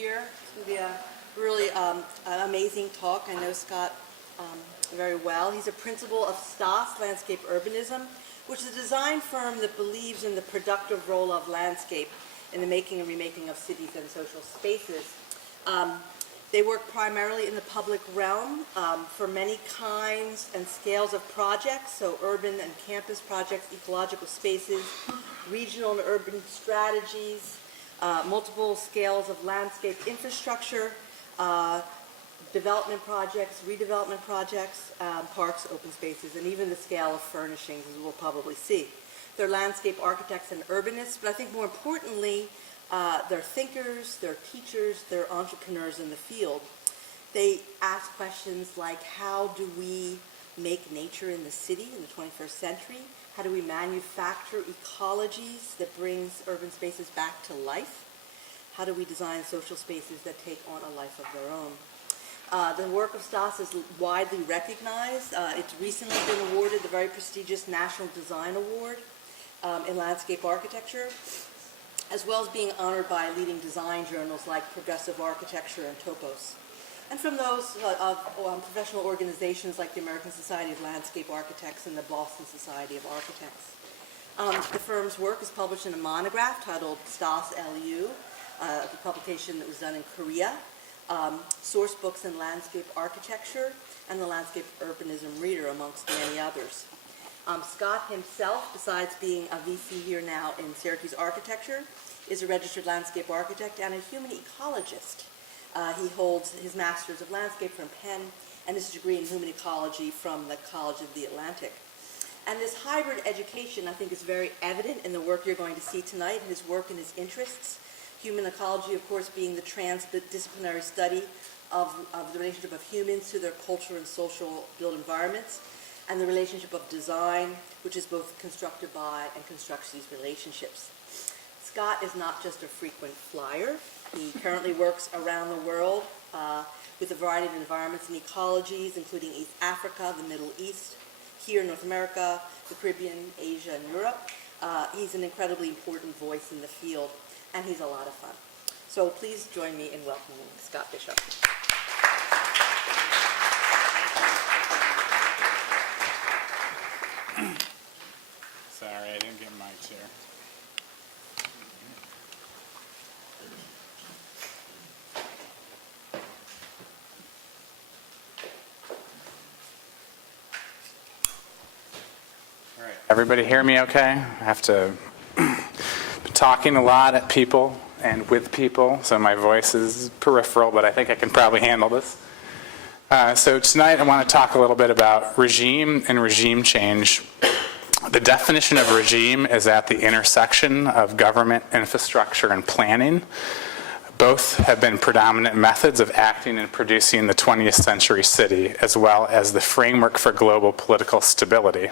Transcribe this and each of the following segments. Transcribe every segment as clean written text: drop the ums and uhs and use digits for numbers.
Here. It's going to be a really an amazing talk. I know Scott very well. He's a principal of Stoss Landscape Urbanism, which is a design firm that believes in the productive role of landscape in the making and remaking of cities and social spaces. They work primarily in the public realm for many kinds and scales of projects, so urban and campus projects, ecological spaces, regional and urban strategies, multiple scales of landscape infrastructure, development projects, redevelopment projects, parks, open spaces, and even the scale of furnishings, as we'll probably see. They're landscape architects and urbanists, but I think more importantly, they're thinkers, they're teachers, they're entrepreneurs in the field. They ask questions like, how do we make nature in the city in the 21st century? How do we manufacture ecologies that brings urban spaces back to life? How do we design social spaces that take on a life of their own? The work of Stoss is widely recognized. It's recently been awarded the very prestigious National Design Award in landscape architecture, as well as being honored by leading design journals like Progressive Architecture and Topos. And from those professional organizations like the American Society of Landscape Architects and the Boston Society of Architects. The firm's work is published in a monograph titled Stoss LU, a publication that was done in Korea, source books in landscape architecture, and the Landscape Urbanism Reader, amongst many others. Scott himself, besides being a VC here now in Syracuse Architecture, is a registered landscape architect and a human ecologist. He holds his Master's of Landscape from Penn and his degree in Human Ecology from the College of the Atlantic. And this hybrid education, I think, is very evident in the work you're going to see tonight, his work and his interests. Human ecology, of course, being the transdisciplinary study of the relationship of humans to their culture and social built environments, and the relationship of design, which is both constructed by and constructs these relationships. Scott is not just a frequent flyer. He currently works around the world with a variety of environments and ecologies, including East Africa, the Middle East, here in North America, the Caribbean, Asia, and Europe. He's an incredibly important voice in the field, and he's a lot of fun. So please join me in welcoming Scott Bishop. Sorry, I didn't get mics here. All right, everybody hear me okay? I have to be talking a lot at people and with people, so my voice is peripheral, but I think I can probably handle this. So tonight I want to talk a little bit about regime and regime change. The definition of regime is at the intersection of government, infrastructure, and planning. Both have been predominant methods of acting and producing the 20th century city, as well as the framework for global political stability.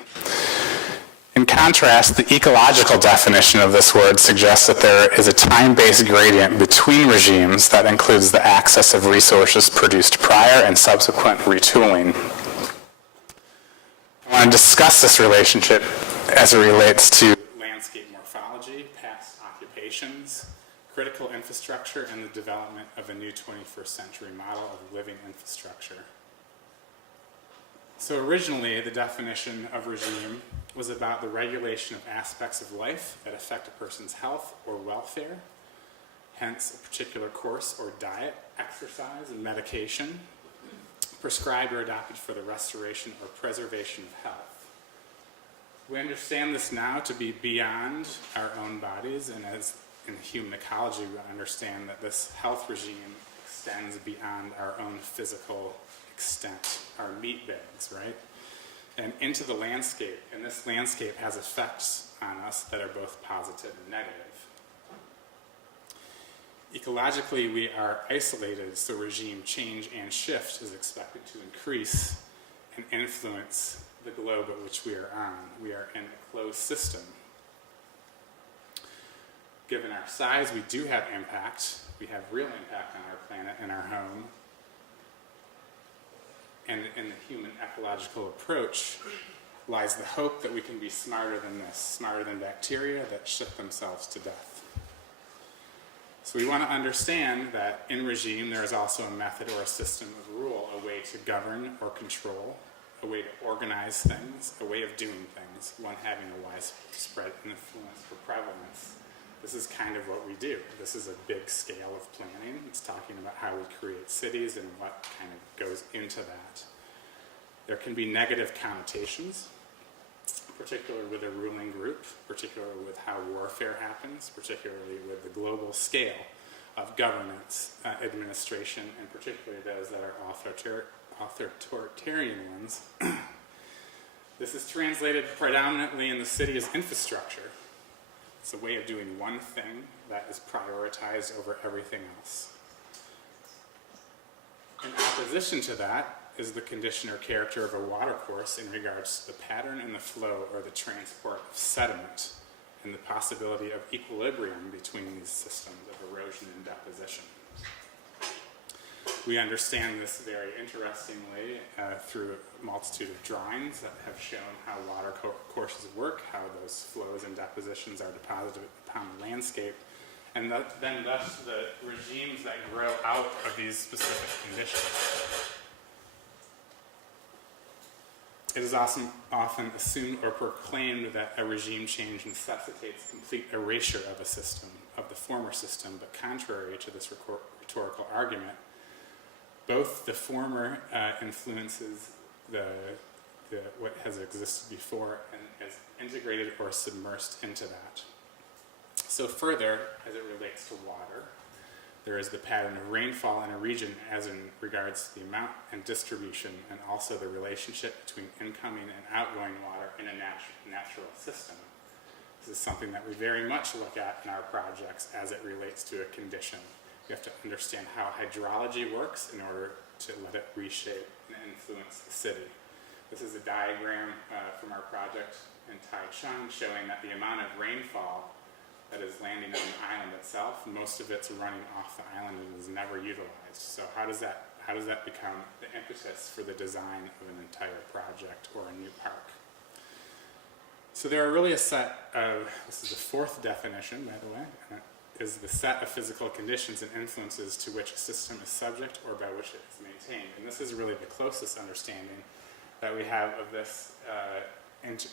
In contrast, the ecological definition of this word suggests that there is a time-based gradient between regimes that includes the access of resources produced prior and subsequent retooling. I want to discuss this relationship as it relates to landscape morphology, past occupations, critical infrastructure, and the development of a new 21st century model of living infrastructure. So originally, the definition of regime was about the regulation of aspects of life that affect a person's health or welfare, hence a particular course or diet, exercise, and medication, prescribed or adopted for the restoration or preservation of health. We understand this now to be beyond our own bodies, and as in human ecology, we understand that this health regime extends beyond our own physical extent, our meat bags, right? And into the landscape, and this landscape has effects on us that are both positive and negative. Ecologically, we are isolated, so regime change and shift is expected to increase and influence the globe at which we are on. We are in a closed system. Given our size, we do have impact. We have real impact on our planet and our home. And in the human ecological approach lies the hope that we can be smarter than this, smarter than bacteria that ship themselves to death. So we want to understand that in regime there is also a method or a system of rule, a way to govern or control, a way to organize things, a way of doing things, one having a widespread influence for prevalence. This is kind of what we do. This is a big scale of planning. It's talking about how we create cities and what kind of goes into that. There can be negative connotations, particularly with a ruling group, particularly with how warfare happens, particularly with the global scale of governance, administration, and particularly those that are authoritarian ones. This is translated predominantly in the city as infrastructure. It's a way of doing one thing that is prioritized over everything else. In opposition to that is the condition or character of a watercourse in regards to the pattern and the flow or the transport of sediment and the possibility of equilibrium between these systems of erosion and deposition. We understand this very interestingly through a multitude of drawings that have shown how water courses work, how those flows and depositions are deposited upon the landscape, and then thus the regimes that grow out of these specific conditions. It is often assumed or proclaimed that a regime change necessitates complete erasure of a system, of the former system, but contrary to this rhetorical argument, both the former influences what has existed before and is integrated or submersed into that. So further, as it relates to water, there is the pattern of rainfall in a region as in regards to the amount and distribution, and also the relationship between incoming and outgoing water in a natural system. This is something that we very much look at in our projects as it relates to a condition. We have to understand how hydrology works in order to let it reshape and influence the city. This is a diagram from our project in Taichung showing that the amount of rainfall that is landing on the island itself, most of it's running off the island and is never utilized. So how does that become the impetus for the design of an entire project or a new park? So there are really a set of, this is the fourth definition, by the way, is the set of physical conditions and influences to which a system is subject or by which it is maintained. And this is really the closest understanding that we have of this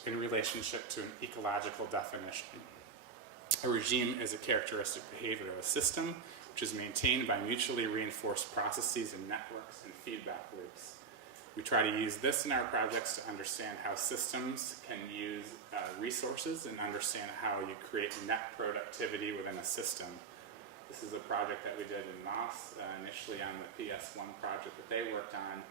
in relationship to an ecological definition. A regime is a characteristic behavior of a system which is maintained by mutually reinforced processes and networks and feedback loops. We try to use this in our projects to understand how systems can use resources and understand how you create net productivity within a system. This is a project that we did in Moss, initially on the PS1 project that they worked on,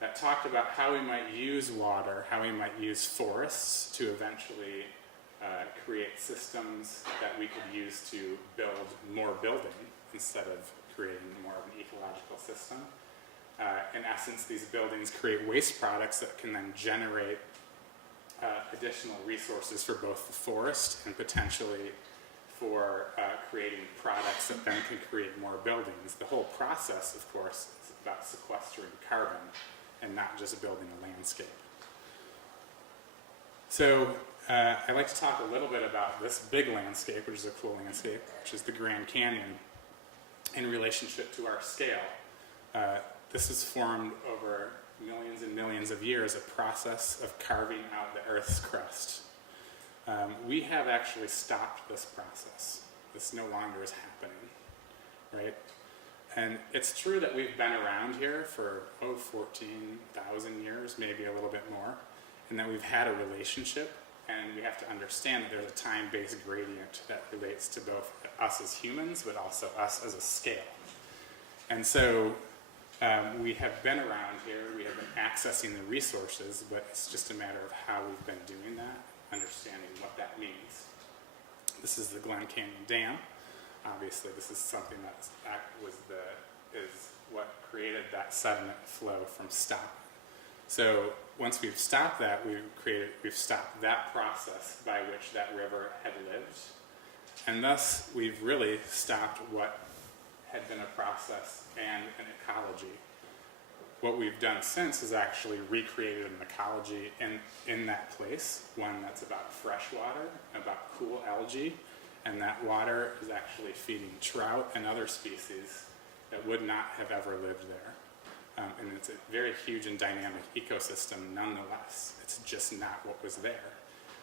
that talked about how we might use water, how we might use forests to eventually create systems that we could use to build more building instead of creating more of an ecological system. In essence, these buildings create waste products that can then generate additional resources for both the forest and potentially for creating products that then can create more buildings. The whole process, of course, is about sequestering carbon and not just building a landscape. So I'd like to talk a little bit about this big landscape, which is a cool landscape, which is the Grand Canyon, in relationship to our scale. This is formed over millions and millions of years, a process of carving out the Earth's crust. We have actually stopped this process. This no longer is happening, right? And it's true that we've been around here for, 14,000 years, maybe a little bit more, and that we've had a relationship, and we have to understand that there's a time-based gradient that relates to both us as humans, but also us as a scale. And so we have been around here, we have been accessing the resources, but it's just a matter of how we've been doing that, understanding what that means. This is the Glen Canyon Dam. Obviously, this is something is what created that sediment flow from stopping. So once we've stopped that, we've stopped that process by which that river had lived, and thus we've really stopped what had been a process and an ecology. What we've done since is actually recreated an ecology in that place, one that's about fresh water, about cool algae, And that water is actually feeding trout and other species that would not have ever lived there. And it's a very huge and dynamic ecosystem nonetheless. It's just not what was there.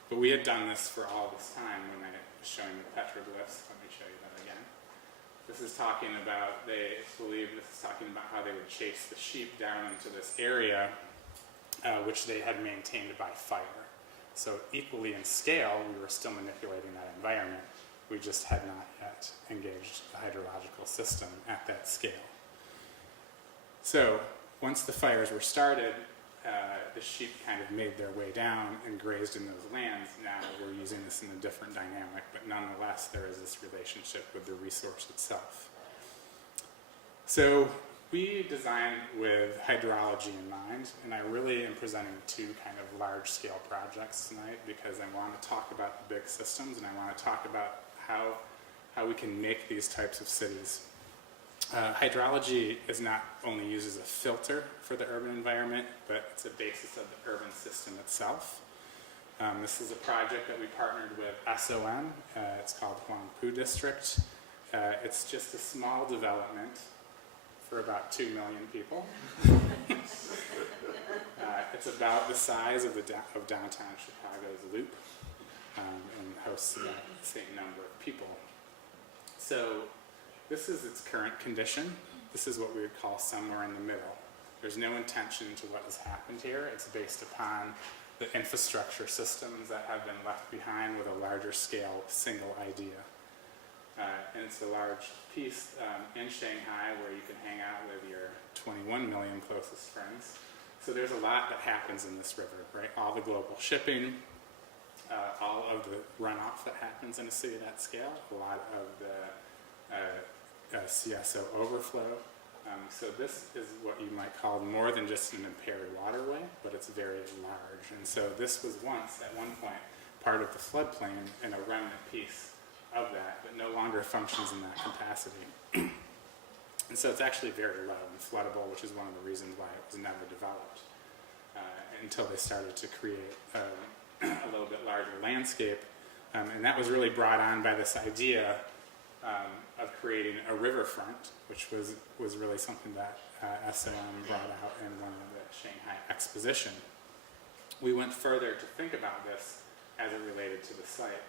But we had done this for all this time when I was showing the petroglyphs. Let me show you that again. This is talking about, they believe this is talking about how they would chase the sheep down into this area, which they had maintained by fire. So equally in scale, we were still manipulating that environment. We just had not yet engaged the hydrological system at that scale. So once the fires were started, the sheep kind of made their way down and grazed in those lands. Now we're using this in a different dynamic, but nonetheless there is this relationship with the resource itself. So we designed with hydrology in mind, and I really am presenting two kind of large-scale projects tonight because I want to talk about the big systems, and I want to talk about how we can make these types of cities. Hydrology is not only used as a filter for the urban environment, but it's a basis of the urban system itself. This is a project that we partnered with SOM. It's called Huangpu District. It's just a small development for about 2 million people. It's about the size of downtown Chicago's Loop, and hosts about the same number of people. So this is its current condition. This is what we would call somewhere in the middle. There's no intention to what has happened here. It's based upon the infrastructure systems that have been left behind with a larger scale single idea. And it's a large piece in Shanghai where you can hang out with your 21 million closest friends. So there's a lot that happens in this river, right? All the global shipping, all of the runoff that happens in a city of that scale, a lot of the CSO overflow. So this is what you might call more than just an impaired waterway, but it's very large. And so this was once, at one point, part of the floodplain and a remnant piece of that, but no longer functions in that capacity. And so it's actually very low and floodable, which is one of the reasons why it was never developed until they started to create a little bit larger landscape. And that was really brought on by this idea of creating a riverfront, which was really something that SOM brought out in one of the Shanghai exposition. We went further to think about this as it related to the site,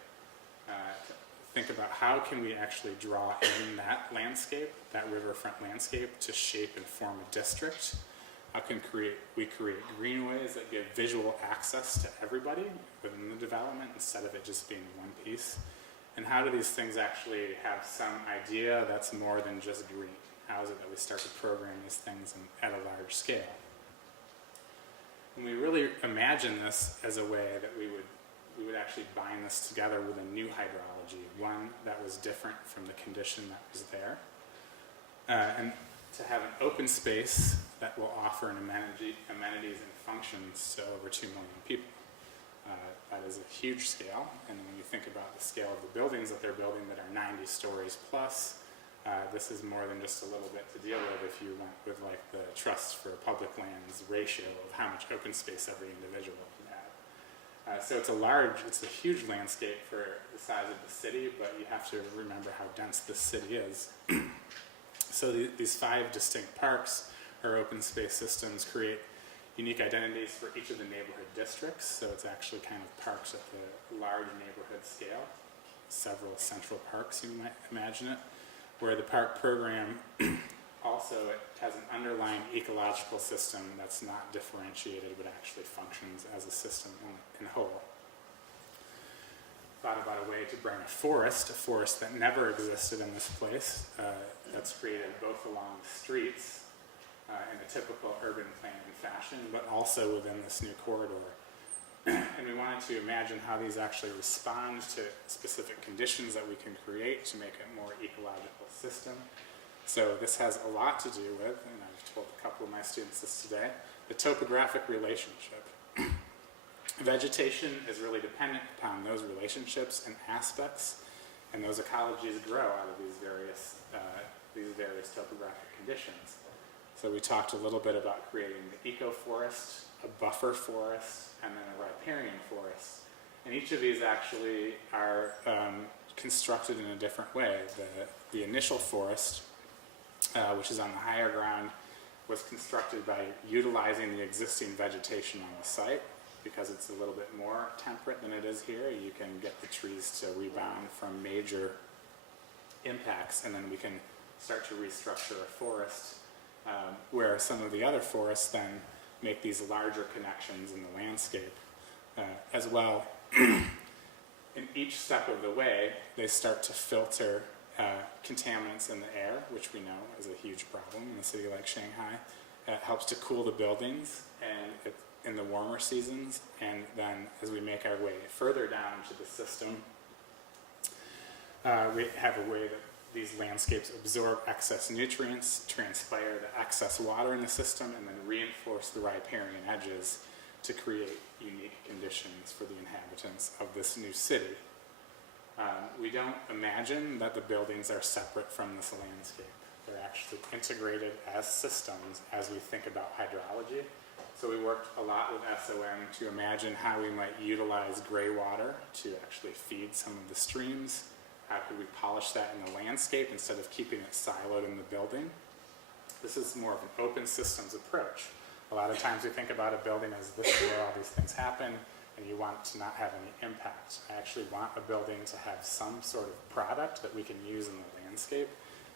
to think about how can we actually draw in that landscape, that riverfront landscape, to shape and form a district. How can we create greenways that give visual access to everybody within the development instead of it just being one piece? And how do these things actually have some idea that's more than just green? How is it that we start to program these things at a large scale? And we really imagine this as a way that we would actually bind this together with a new hydrology, one that was different from the condition that was there. And to have an open space that will offer amenities and functions to over 2 million people. That is a huge scale, and when you think about the scale of the buildings that they're building that are 90 stories plus, this is more than just a little bit to deal with if you went with like the Trust for Public Lands ratio of how much open space every individual can have. So it's a huge landscape for the size of the city, but you have to remember how dense this city is. So these 5 distinct parks or open space systems create unique identities for each of the neighborhood districts. So it's actually kind of parks at the large neighborhood scale, several central parks, you might imagine it, where the park program also has an underlying ecological system that's not differentiated but actually functions as a system in whole. Thought about a way to bring a forest that never existed in this place, that's created both along the streets in a typical urban planning fashion, but also within this new corridor. And we wanted to imagine how these actually respond to specific conditions that we can create to make a more ecological system. So this has a lot to do with, and I've told a couple of my students this today, the topographic relationship. Vegetation is really dependent upon those relationships and aspects, and those ecologies grow out of these various topographic conditions. So we talked a little bit about creating the ecoforest, a buffer forest, and then a riparian forest. And each of these actually are constructed in a different way. The initial forest, which is on the higher ground, was constructed by utilizing the existing vegetation on the site. Because it's a little bit more temperate than it is here, you can get the trees to rebound from major impacts, and then we can start to restructure a forest, where some of the other forests then make these larger connections in the landscape as well. In each step of the way, they start to filter contaminants in the air, which we know is a huge problem in a city like Shanghai. It helps to cool the buildings and in the warmer seasons, and then as we make our way further down into the system, we have a way that these landscapes absorb excess nutrients, transpire the excess water in the system, and then reinforce the riparian edges to create unique conditions for the inhabitants of this new city. We don't imagine that the buildings are separate from this landscape. They're actually integrated as systems as we think about hydrology. So we worked a lot with SOM to imagine how we might utilize gray water to actually feed some of the streams. How could we polish that in the landscape instead of keeping it siloed in the building? This is more of an open systems approach. A lot of times we think about a building as this is where all these things happen, and you want to not have any impact. I actually want a building to have some sort of product that we can use in the landscape.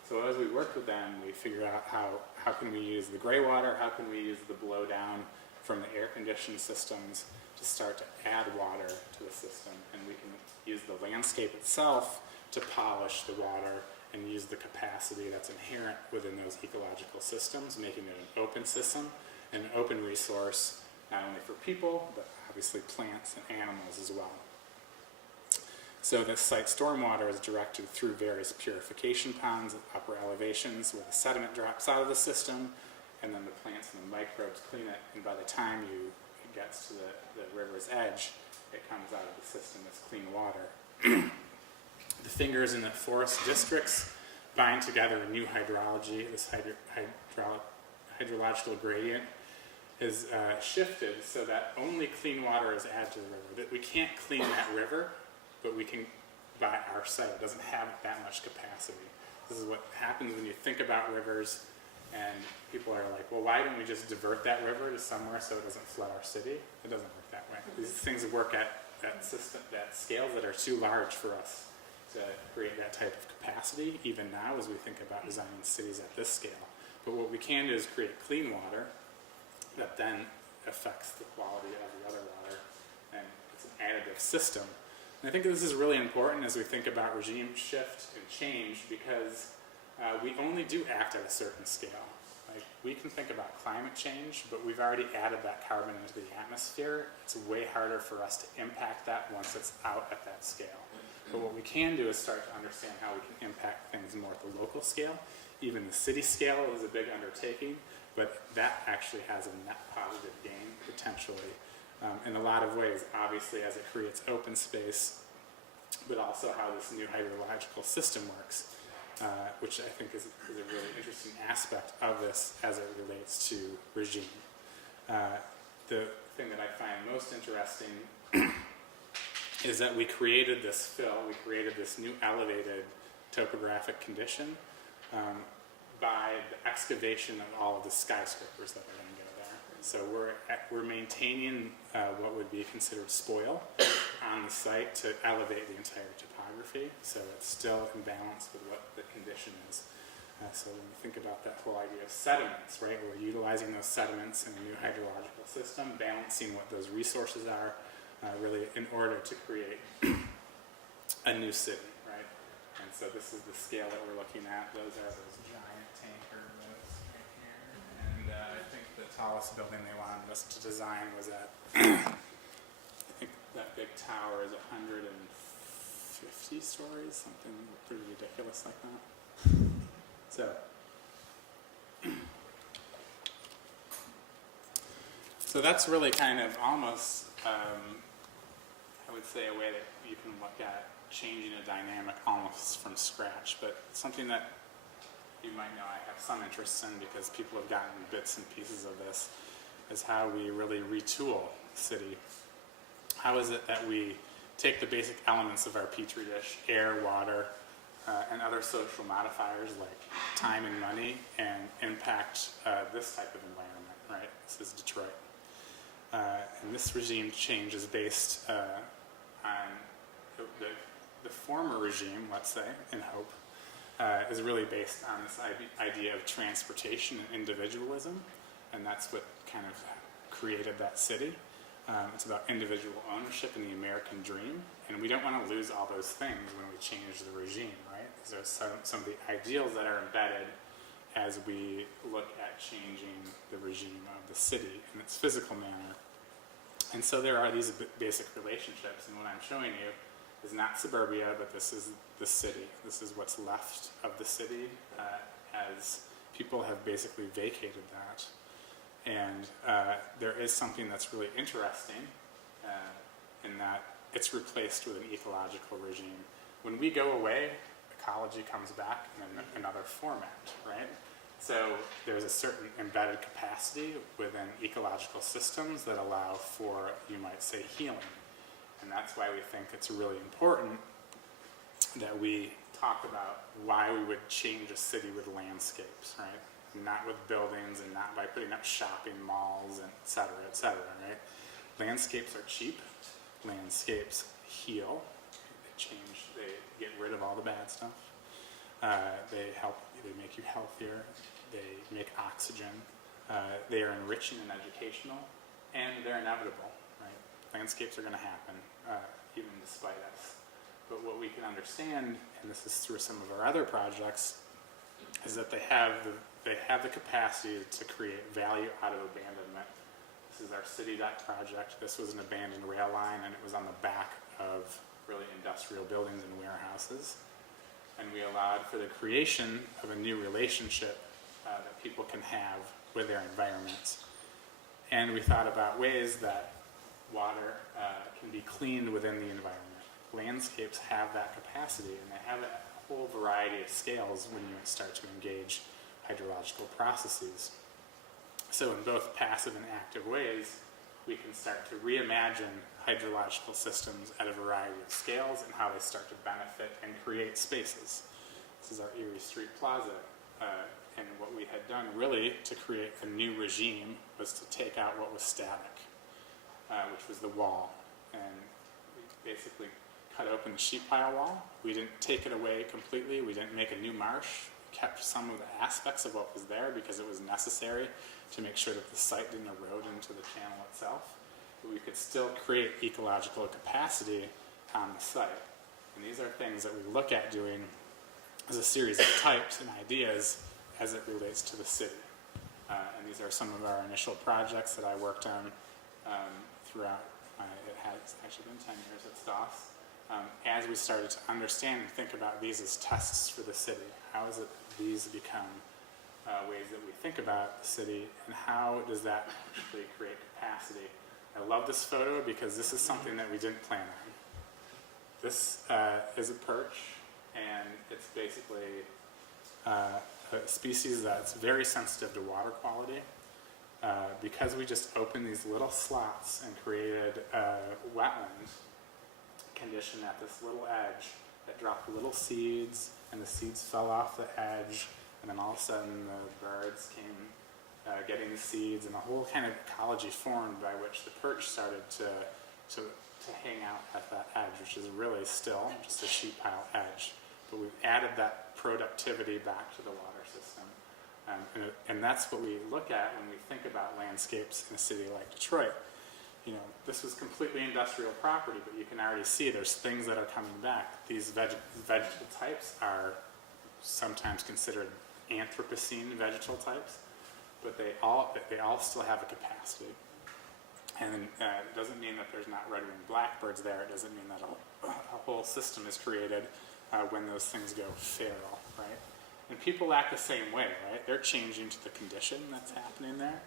So as we worked with them, we figured out how can we use the gray water, how can we use the blow down from the air conditioned systems to start to add water to the system, and we can use the landscape itself to polish the water and use the capacity that's inherent within those ecological systems, making it an open system and an open resource, not only for people, but obviously plants and animals as well. So this site stormwater is directed through various purification ponds at upper elevations where the sediment drops out of the system, and then the plants and the microbes clean it, and by the time it gets to the river's edge, it comes out of the system as clean water. The fingers in the forest districts bind together a new hydrology. This hydrological gradient is shifted so that only clean water is added to the river. That we can't clean that river, but we can by our site. It doesn't have that much capacity. This is what happens when you think about rivers, and people are like, well, why don't we just divert that river to somewhere so it doesn't flood our city? It doesn't work that way. These things work at scales that are too large for us to create that type of capacity, even now as we think about designing cities at this scale. But what we can do is create clean water that then affects the quality of the other water, and it's an additive system. And I think this is really important as we think about regime shift and change, because we only do act at a certain scale. Like, we can think about climate change, but we've already added that carbon into the atmosphere. It's way harder for us to impact that once it's out at that scale. But what we can do is start to understand how we can impact things more at the local scale. Even the city scale is a big undertaking, but that actually has a net positive gain potentially in a lot of ways, obviously as it creates open space, but also how this new hydrological system works, which I think is a really interesting aspect of this as it relates to regime. The thing that I find most interesting is that we created this fill, we created this new elevated topographic condition by the excavation of all of the skyscrapers that are going to go there. So we're maintaining what would be considered spoil on the site to elevate the entire topography, so it's still in balance with what the condition is. So when we think about that whole idea of sediments, right, we're utilizing those sediments in a new hydrological system, balancing what those resources are, really in order to create a new city, right? And so this is the scale that we're looking at. Those are those giant tanker boats right here. And I think the tallest building they wanted us to design was at, I think that big tower is 150 stories, something pretty ridiculous like that. So that's really kind of almost, I would say, a way that you can look at changing a dynamic almost from scratch, but something that you might know I have some interest in because people have gotten bits and pieces of this is how we really retool the city. How is it that we take the basic elements of our petri dish, air, water, and other social modifiers like time and money, and impact this type of environment, right? This is Detroit. And this regime change is based on the former regime, let's say, in Hope, is really based on this idea of transportation and individualism, and that's what kind of created that city. It's about individual ownership and the American dream, and we don't want to lose all those things when we change the regime, right? These are some of the ideals that are embedded as we look at changing the regime of the city in its physical manner. And so there are these basic relationships, and what I'm showing you is not suburbia, but this is the city. This is what's left of the city as people have basically vacated that. And there is something that's really interesting in that it's replaced with an ecological regime. When we go away, ecology comes back in another format, right? So there's a certain embedded capacity within ecological systems that allow for, you might say, healing. And that's why we think it's really important that we talk about why we would change a city with landscapes, right? Not with buildings and not by putting up shopping malls and et cetera, right? Landscapes are cheap. Landscapes heal. They get rid of all the bad stuff. They make you healthier. They make oxygen. They are enriching and educational, and they're inevitable, right? Landscapes are going to happen, even despite us. But what we can understand, and this is through some of our other projects, is that they have the capacity to create value out of abandonment. This is our City Dot project. This was an abandoned rail line, and it was on the back of really industrial buildings and warehouses. And we allowed for the creation of a new relationship that people can have with their environments. And we thought about ways that water can be cleaned within the environment. Landscapes have that capacity, and they have a whole variety of scales when you start to engage hydrological processes. So in both passive and active ways, we can start to reimagine hydrological systems at a variety of scales and how they start to benefit and create spaces. This is our Erie Street Plaza, and what we had done really to create a new regime was to take out what was static, which was the wall, and we basically cut open the sheet pile wall. We didn't take it away completely. We didn't make a new marsh. We kept some of the aspects of what was there because it was necessary to make sure that the site didn't erode into the channel itself. But we could still create ecological capacity on the site. And these are things that we look at doing as a series of types and ideas as it relates to the city. And these are some of our initial projects that I worked on throughout. It has actually been 10 years at Stoss. As we started to understand and think about these as tests for the city. How is it that these become ways that we think about the city, and how does that actually create capacity? I love this photo because this is something that we didn't plan on. This is a perch, and it's basically a species that's very sensitive to water quality. Because we just opened these little slots and created a wetland condition at this little edge that dropped little seeds, and the seeds fell off the edge, and then all of a sudden the birds came getting the seeds, and the whole kind of ecology formed by which the perch started to hang out at that edge, which is really still just a sheet pile edge. But we've added that productivity back to the water system. And that's what we look at when we think about landscapes in a city like Detroit. You know, this was completely industrial property, but you can already see there's things that are coming back. These vegetable types are sometimes considered Anthropocene vegetal types, but they all still have a capacity. And it doesn't mean that there's not red-winged blackbirds there. It doesn't mean that a whole system is created when those things go feral, right? And people act the same way, right? They're changing to the condition that's happening there.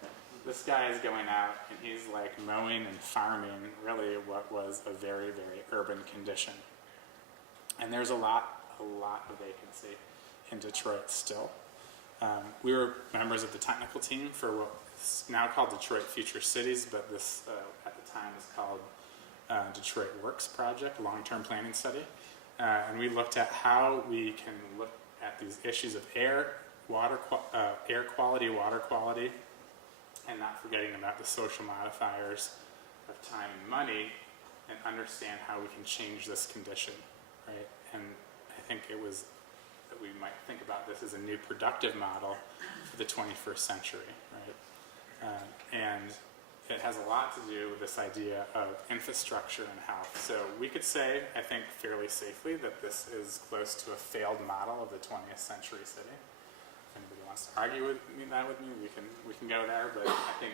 This guy is going out and he's like mowing and farming really what was a very, very urban condition. And there's a lot of vacancy in Detroit still. We were members of the technical team for what's now called Detroit Future Cities, but this at the time was called Detroit Works project, long-term planning study. And we looked at how we can look at these issues of air quality, water quality, and not forgetting about the social modifiers of time and money, and understand how we can change this condition, right? And I think it was that we might think about this as a new productive model for the 21st century, right? And it has a lot to do with this idea of infrastructure and health. So we could say, I think fairly safely, that this is close to a failed model of the 20th century city. If anybody wants to argue with me, we can go there, but I think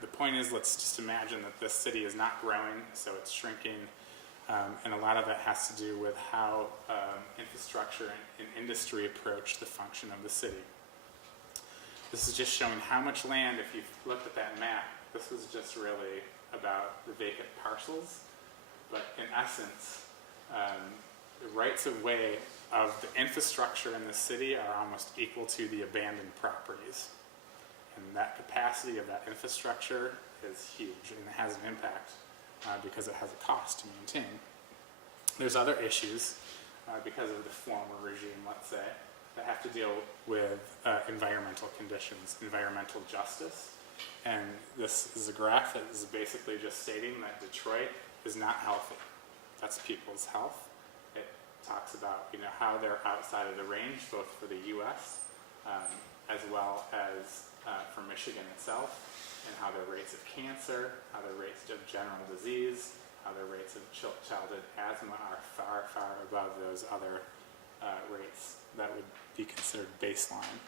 the point is, let's just imagine that this city is not growing, so it's shrinking, and a lot of it has to do with how infrastructure and industry approach the function of the city. This is just showing how much land, if you looked at that map, this was just really about the vacant parcels, but in essence, the rights of way of the infrastructure in the city are almost equal to the abandoned properties. And that capacity of that infrastructure is huge, and it has an impact because it has a cost to maintain. There's other issues because of the former regime, let's say, that have to deal with environmental conditions, environmental justice. And this is a graph that is basically just stating that Detroit is not healthy. That's people's health. It talks about how they're outside of the range, both for the U.S. As well as for Michigan itself, and how their rates of cancer, how their rates of general disease, how their rates of childhood asthma are far, far above those other rates that would be considered baseline.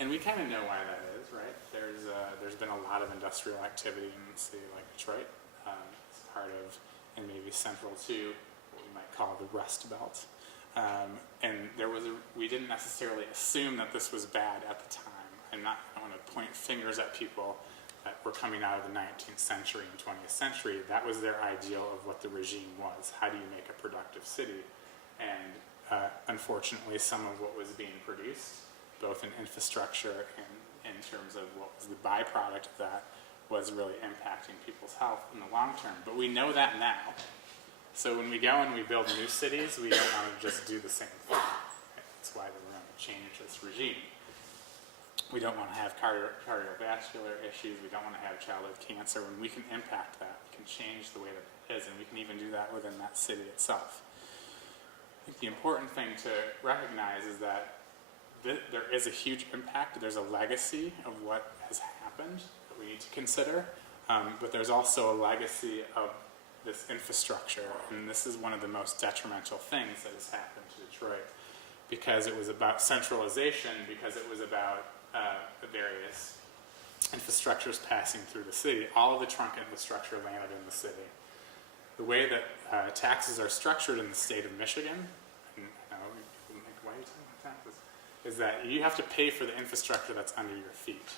And we kind of know why that is, right? There's been a lot of industrial activity in a city like Detroit. It's part of, and maybe central to, what we might call the Rust Belt. And we didn't necessarily assume that this was bad at the time. I want to point fingers at people that were coming out of the 19th century and 20th century. That was their ideal of what the regime was. How do you make a productive city? And unfortunately, some of what was being produced, both in infrastructure and in terms of what was the byproduct of that, was really impacting people's health in the long term. But we know that now. So when we go and we build new cities, we don't want to just do the same thing. That's why we're going to change this regime. We don't want to have cardiovascular issues. We don't want to have childhood cancer. When we can impact that, we can change the way that it is, and we can even do that within that city itself. I think the important thing to recognize is that there is a huge impact. There's a legacy of what has happened that we need to consider, but there's also a legacy of this infrastructure, and this is one of the most detrimental things that has happened to Detroit, because it was about centralization, because it was about the various infrastructures passing through the city. All of the trunk infrastructure landed in the city. The way that taxes are structured in the state of Michigan, and why are you talking about taxes, is that you have to pay for the infrastructure that's under your feet.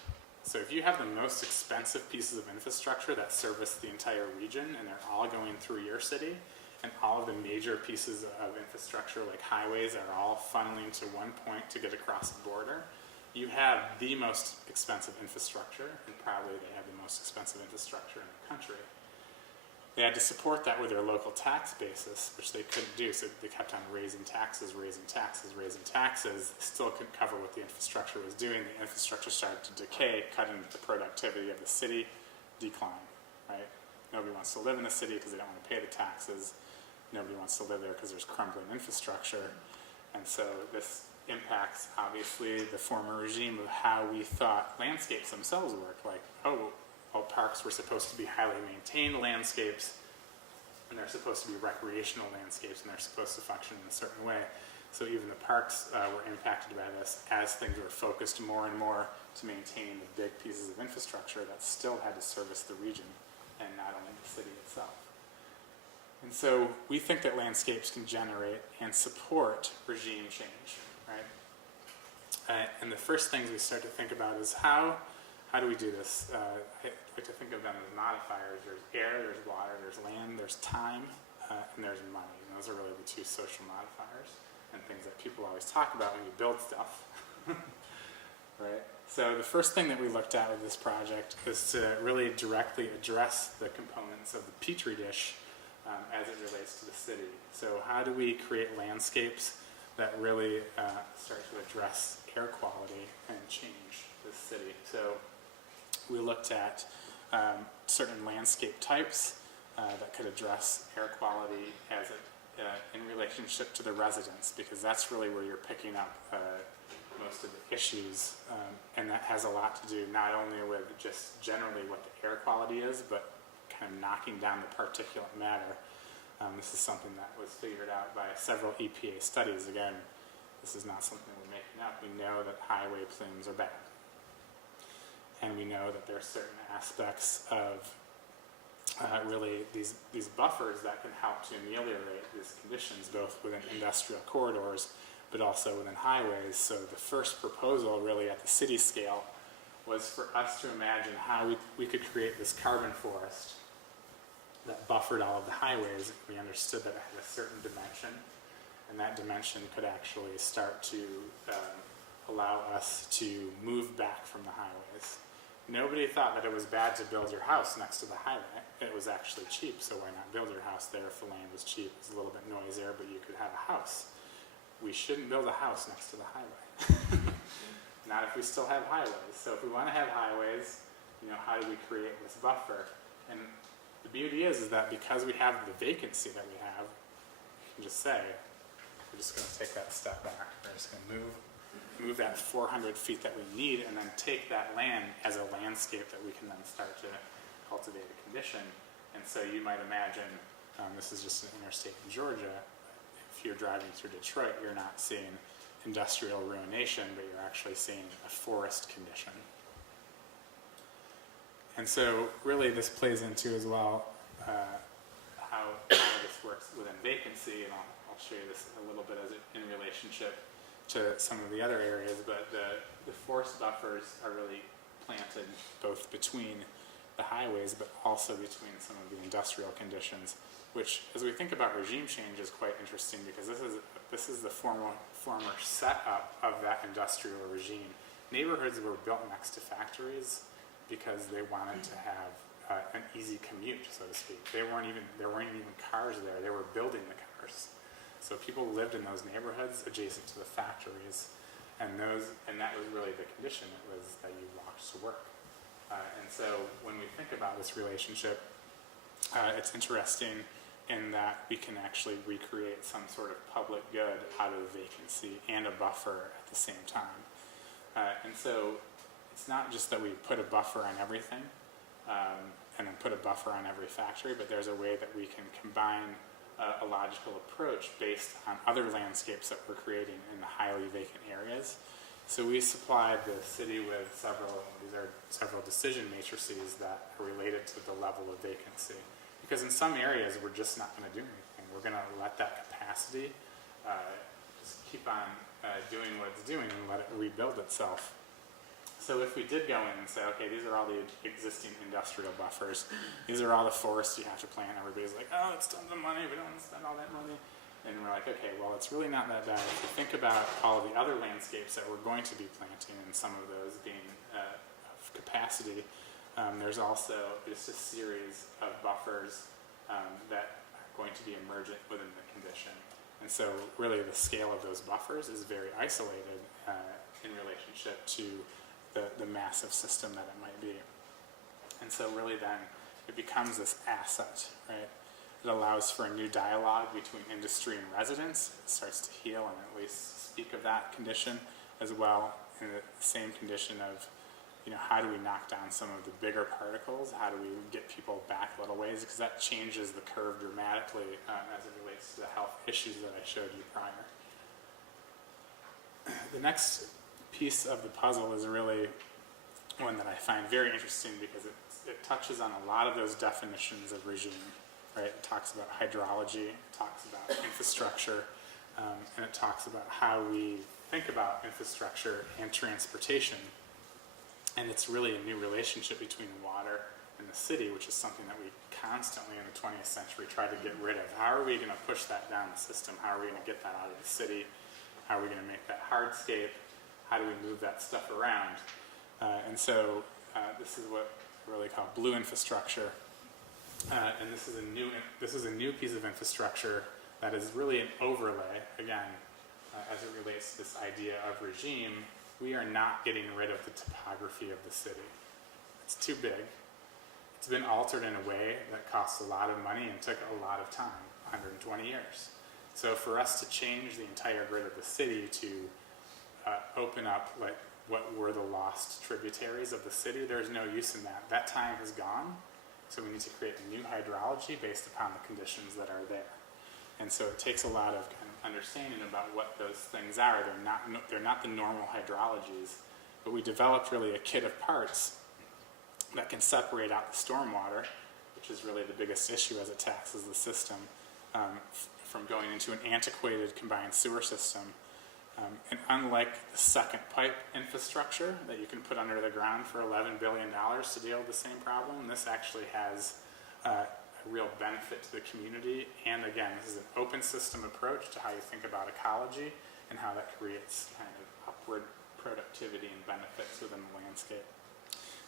So if you have the most expensive pieces of infrastructure that service the entire region, and they're all going through your city, and all of the major pieces of infrastructure like highways are all funneling to one point to get across the border, you have the most expensive infrastructure, and probably they have the most expensive infrastructure in the country. They had to support that with their local tax basis, which they couldn't do, so they kept on raising taxes. They still couldn't cover what the infrastructure was doing. The infrastructure started to decay, cut into the productivity of the city, decline, right? Nobody wants to live in the city because they don't want to pay the taxes. Nobody wants to live there because there's crumbling infrastructure. And so this impacts, obviously, the former regime of how we thought landscapes themselves worked. Like, all parks were supposed to be highly maintained landscapes, and they're supposed to be recreational landscapes, and they're supposed to function in a certain way. So even the parks were impacted by this as things were focused more and more to maintain the big pieces of infrastructure that still had to service the region and not only the city itself. And so we think that landscapes can generate and support regime change, right? And the first things we start to think about is how do we do this? I like to think of them as modifiers. There's air, there's water, there's land, there's time, and there's money. And those are really the two social modifiers and things that people always talk about when you build stuff, right? So the first thing that we looked at with this project is to really directly address the components of the petri dish as it relates to the city. So how do we create landscapes that really start to address air quality and change the city? So we looked at certain landscape types that could address air quality as in relationship to the residents, because that's really where you're picking up most of the issues, and that has a lot to do not only with just generally what the air quality is, but kind of knocking down the particulate matter. This is something that was figured out by several EPA studies. Again, this is not something we're making up. We know that highway plumes are bad, and we know that there are certain aspects of really these buffers that can help to ameliorate these conditions, both within industrial corridors but also within highways. So the first proposal really at the city scale was for us to imagine how we could create this carbon forest that buffered all of the highways. We understood that it had a certain dimension, and that dimension could actually start to allow us to move back from the highways. Nobody thought that it was bad to build your house next to the highway. It was actually cheap, so why not build your house there if the land was cheap? It's a little bit noisier, but you could have a house. We shouldn't build a house next to the highway. Not if we still have highways. So if we want to have highways, how do we create this buffer? And the beauty is that because we have the vacancy that we have, we can just say, we're just going to take that step back. We're just going to move that 400 feet that we need, and then take that land as a landscape that we can then start to cultivate a condition. And so you might imagine, this is just an interstate in Georgia. If you're driving through Detroit, you're not seeing industrial ruination, but you're actually seeing a forest condition. And so really this plays into as well how this works within vacancy, and I'll show you this a little bit in relationship to some of the other areas, but the forest buffers are really planted both between the highways but also between some of the industrial conditions, which as we think about regime change is quite interesting, because this is the former setup of that industrial regime. Neighborhoods were built next to factories because they wanted to have an easy commute, so to speak. There weren't even cars there. They were building the cars. So people lived in those neighborhoods adjacent to the factories, and that was really the condition. It was that you walked to work. And so when we think about this relationship, it's interesting in that we can actually recreate some sort of public good out of vacancy and a buffer at the same time. And so it's not just that we put a buffer on everything and then put a buffer on every factory, but there's a way that we can combine a logical approach based on other landscapes that we're creating in the highly vacant areas. So we supplied the city with several decision matrices that are related to the level of vacancy. Because in some areas, we're just not going to do anything. We're going to let that capacity just keep on doing what it's doing and let it rebuild itself. So if we did go in and say, okay, these are all the existing industrial buffers, these are all the forests you have to plant, everybody's like, oh, it's tons of money, we don't want to spend all that money. And we're like, okay, well, it's really not that bad. If you think about all of the other landscapes that we're going to be planting, and some of those being of capacity, there's also just a series of buffers that are going to be emergent within the condition. And so really the scale of those buffers is very isolated in relationship to the massive system that it might be. And so really then it becomes this asset, right? It allows for a new dialogue between industry and residents. It starts to heal and at least speak of that condition as well, in the same condition of, how do we knock down some of the bigger particles? How do we get people back a little ways? Because that changes the curve dramatically as it relates to the health issues that I showed you prior. The next piece of the puzzle is really one that I find very interesting, because it touches on a lot of those definitions of regime, right? It talks about hydrology, it talks about infrastructure, and it talks about how we think about infrastructure and transportation. And it's really a new relationship between water and the city, which is something that we constantly in the 20th century try to get rid of. How are we going to push that down the system? How are we going to get that out of the city? How are we going to make that hardscape? How do we move that stuff around? And so this is what I really call blue infrastructure. And this is a new piece of infrastructure that is really an overlay, again, as it relates to this idea of regime. We are not getting rid of the topography of the city. It's too big. It's been altered in a way that costs a lot of money and took a lot of time, 120 years. So for us to change the entire grid of the city to open up like what were the lost tributaries of the city, there's no use in that. That time has gone, so we need to create a new hydrology based upon the conditions that are there. And so it takes a lot of kind of understanding about what those things are. They're not the normal hydrologies, but we developed really a kit of parts that can separate out the stormwater, which is really the biggest issue as it taxes the system, from going into an antiquated combined sewer system. And unlike the second pipe infrastructure that you can put under the ground for $11 billion to deal with the same problem, this actually has a real benefit to the community. And again, this is an open system approach to how you think about ecology and how that creates kind of upward productivity and benefits within the landscape.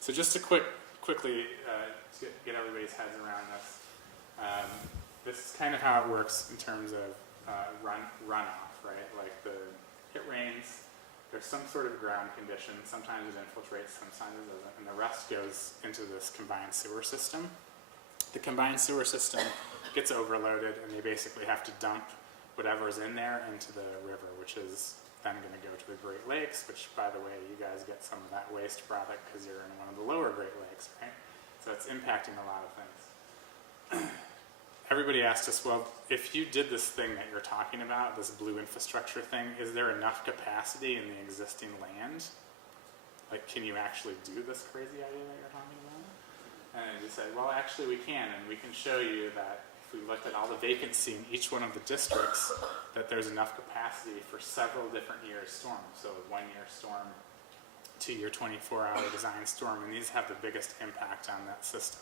So just to quickly get everybody's heads around this, this is kind of how it works in terms of runoff, right? Like it rains, there's some sort of ground condition, sometimes it infiltrates, sometimes it doesn't, and the rest goes into this combined sewer system. The combined sewer system gets overloaded, and they basically have to dump whatever's in there into the river, which is then going to go to the Great Lakes, which, by the way, you guys get some of that waste product because you're in one of the lower Great Lakes, right? So it's impacting a lot of things. Everybody asked us, well, if you did this thing that you're talking about, this blue infrastructure thing, is there enough capacity in the existing land? Like, can you actually do this crazy idea that you're talking about? And we said, well, actually we can, and we can show you that if we looked at all the vacancy in each one of the districts, that there's enough capacity for several different years storms. So a 1-year storm, 2-year 24-hour design storm, and these have the biggest impact on that system.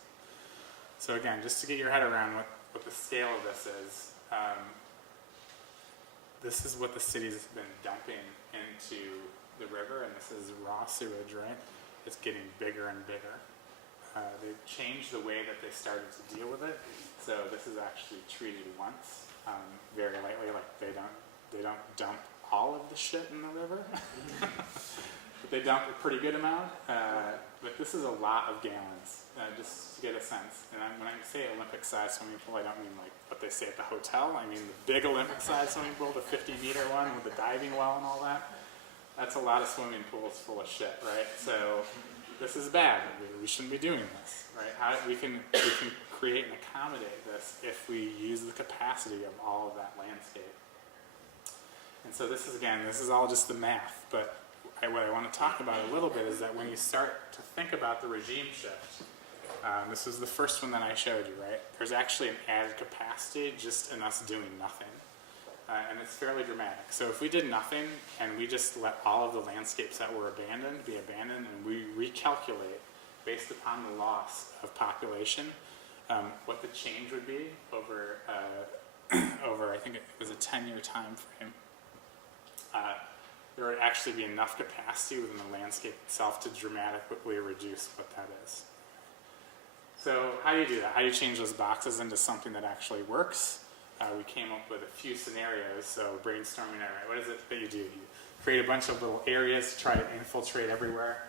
So again, just to get your head around what the scale of this is what the city's been dumping into the river, and this is raw sewage, right? It's getting bigger and bigger. They've changed the way that they started to deal with it. So this is actually treated once, very lightly, like they don't dump all of the shit in the river. But they dump a pretty good amount. But this is a lot of gallons, just to get a sense. And when I say Olympic-sized swimming pool, I don't mean like what they say at the hotel. I mean the big Olympic-sized swimming pool, the 50-meter one with the diving well and all that. That's a lot of swimming pools full of shit, right? So this is bad. We shouldn't be doing this, right? We can create and accommodate this if we use the capacity of all of that landscape. And so this is all just the math, but what I want to talk about a little bit is that when you start to think about the regime shift, this is the first one that I showed you, right? There's actually an added capacity just in us doing nothing. And it's fairly dramatic. So if we did nothing and we just let all of the landscapes that were abandoned be abandoned, and we recalculate based upon the loss of population, what the change would be over I think it was a 10-year time frame. There would actually be enough capacity within the landscape itself to dramatically reduce what that is. So how do you do that? How do you change those boxes into something that actually works? We came up with a few scenarios, so brainstorming, all right, what is it that you do? You create a bunch of little areas to try to infiltrate everywhere.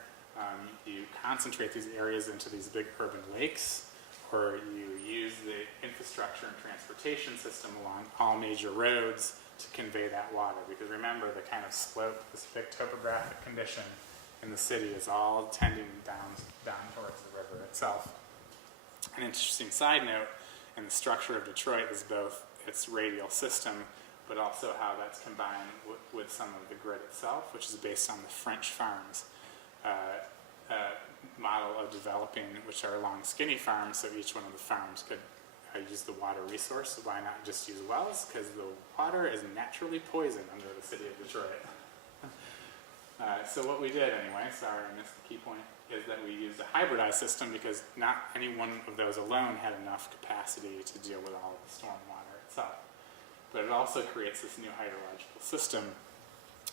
You concentrate these areas into these big urban lakes, or you use the infrastructure and transportation system along all major roads to convey that water. Because remember, the kind of slope, this big topographic condition in the city is all tending down towards the river itself. An interesting side note in the structure of Detroit is both its radial system, but also how that's combined with some of the grid itself, which is based on the French farms model of developing, which are long skinny farms, so each one of the farms could use the water resource. So why not just use wells? Because the water is naturally poisoned under the city of Detroit. So what we did anyway, sorry I missed the key point, is that we used a hybridized system because not any one of those alone had enough capacity to deal with all of the storm water itself. But it also creates this new hydrological system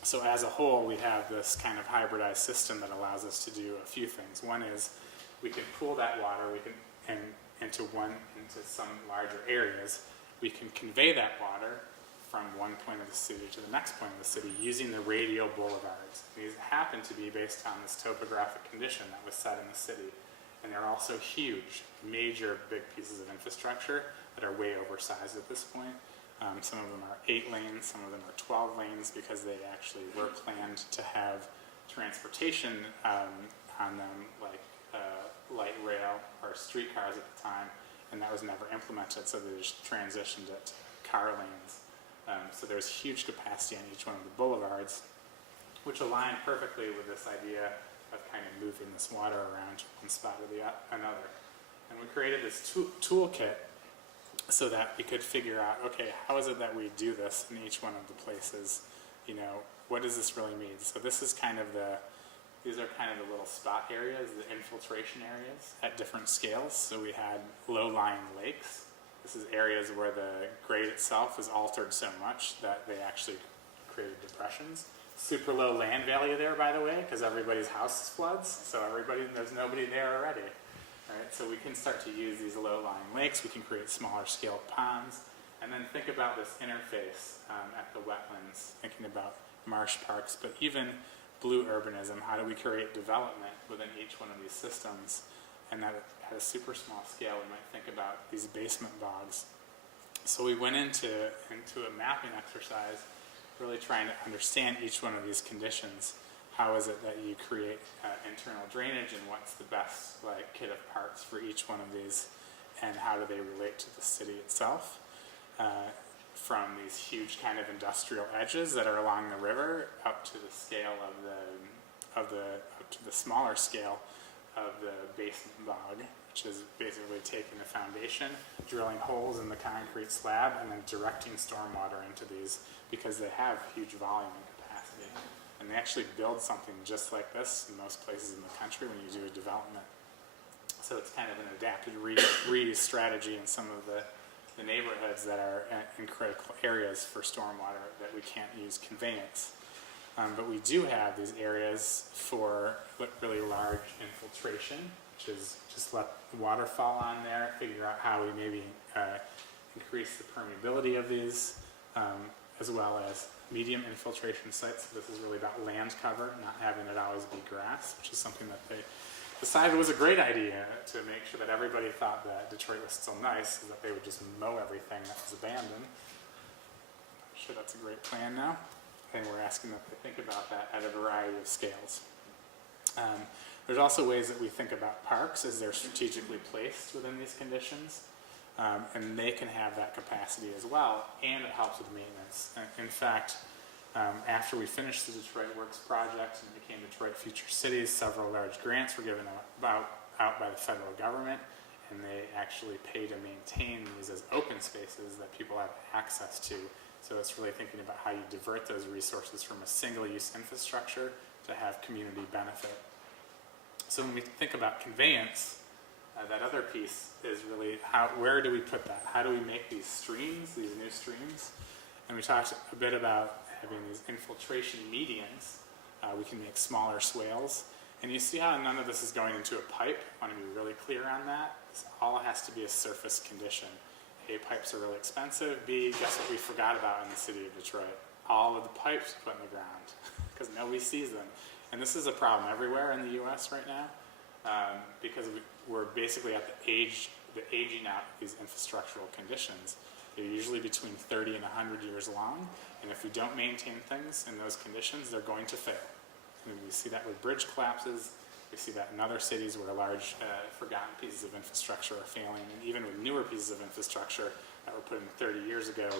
So as a whole, we have this kind of hybridized system that allows us to do a few things. One is we can pool that water into some larger areas. We can convey that water from one point of the city to the next point of the city using the radial boulevards. These happen to be based on this topographic condition that was set in the city. And they're also huge, major, big pieces of infrastructure that are way oversized at this point. Some of them are 8 lanes, some of them are 12 lanes because they actually were planned to have transportation on them, like light rail or streetcars at the time, and that was never implemented, so they just transitioned it to car lanes. So there's huge capacity on each one of the boulevards, which align perfectly with this idea of kind of moving this water around from one spot to another. And we created this toolkit so that we could figure out, okay, how is it that we do this in each one of the places? You know, what does this really mean? So this is kind of these are kind of the little spot areas, the infiltration areas at different scales. So we had low-lying lakes. This is areas where the grade itself is altered so much that they actually created depressions. Super low land value there, by the way, because everybody's house floods, so there's nobody there already. Right? So we can start to use these low-lying lakes. We can create smaller scale ponds, and then think about this interface at the wetlands, thinking about marsh parks, but even blue urbanism. How do we create development within each one of these systems? And that at a super small scale, we might think about these basement bogs. So we went into a mapping exercise, really trying to understand each one of these conditions. How is it that you create internal drainage, and what's the best kit of parts for each one of these, and how do they relate to the city itself? From these huge kind of industrial edges that are along the river up to the scale up to the smaller scale of the basement bog, which is basically taking the foundation, drilling holes in the concrete slab, and then directing stormwater into these because they have huge volume and capacity. And they actually build something just like this in most places in the country when you do a development. So it's kind of an adapted reuse strategy in some of the neighborhoods that are in critical areas for stormwater that we can't use conveyance. But we do have these areas for really large infiltration, which is just let the water fall on there, figure out how we maybe increase the permeability of these, as well as medium infiltration sites. So this is really about land cover, not having it always be grass, which is something that they decided was a great idea to make sure that everybody thought that Detroit was still nice, so that they would just mow everything that was abandoned. I'm sure that's a great plan now. And we're asking that they think about that at a variety of scales. There's also ways that we think about parks as they're strategically placed within these conditions. And they can have that capacity as well, and it helps with maintenance. In fact, after we finished the Detroit Works project and became Detroit Future Cities, several large grants were given out by the federal government, and they actually pay to maintain these as open spaces that people have access to. So it's really thinking about how you divert those resources from a single-use infrastructure to have community benefit. So when we think about conveyance, that other piece is really where do we put that? How do we make these streams, these new streams? And we talked a bit about having these infiltration medians. We can make smaller swales. And you see how none of this is going into a pipe? I want to be really clear on that. This all has to be a surface condition. A, pipes are really expensive. B, guess what we forgot about in the city of Detroit? All of the pipes put in the ground because nobody sees them. And this is a problem everywhere in the U.S. right now because we're basically at the aging out of these infrastructural conditions. They're usually between 30 and 100 years long, and if we don't maintain things in those conditions, they're going to fail. And we see that with bridge collapses. We see that in other cities where large forgotten pieces of infrastructure are failing, and even with newer pieces of infrastructure that were put in 30 years ago,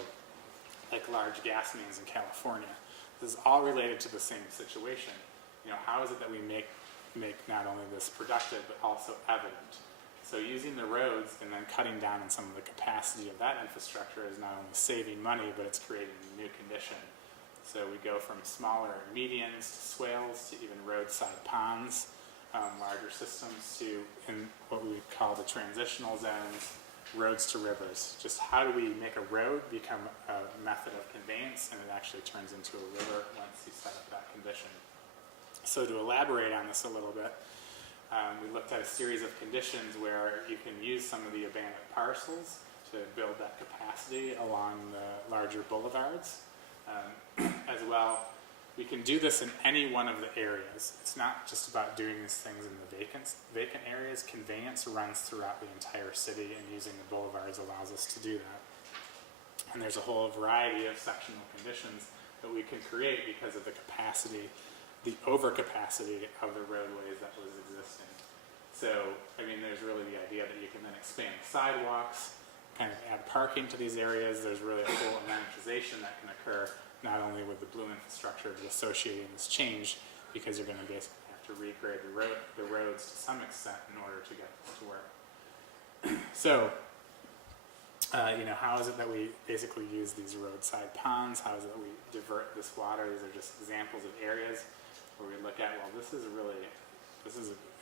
like large gas mains in California. This is all related to the same situation. You know, how is it that we make not only this productive, but also evident? So using the roads and then cutting down on some of the capacity of that infrastructure is not only saving money, but it's creating a new condition. So we go from smaller medians to swales to even roadside ponds, larger systems to in what we would call the transitional zones, roads to rivers. Just how do we make a road become a method of conveyance, and it actually turns into a river once you set up that condition. So to elaborate on this a little bit, we looked at a series of conditions where you can use some of the abandoned parcels to build that capacity along the larger boulevards. As well, we can do this in any one of the areas. It's not just about doing these things in the vacant areas. Conveyance runs throughout the entire city, and using the boulevards allows us to do that. And there's a whole variety of sectional conditions that we can create because of the capacity, the overcapacity of the roadways that was existing. So, I mean, there's really the idea that you can then expand sidewalks, kind of add parking to these areas. There's really a whole amenitization that can occur, not only with the blue infrastructure, but associating this change, because you're going to basically have to regrade the roads to some extent in order to get this to work. So, how is it that we basically use these roadside ponds? How is it that we divert this water? These are just examples of areas where we look at, well,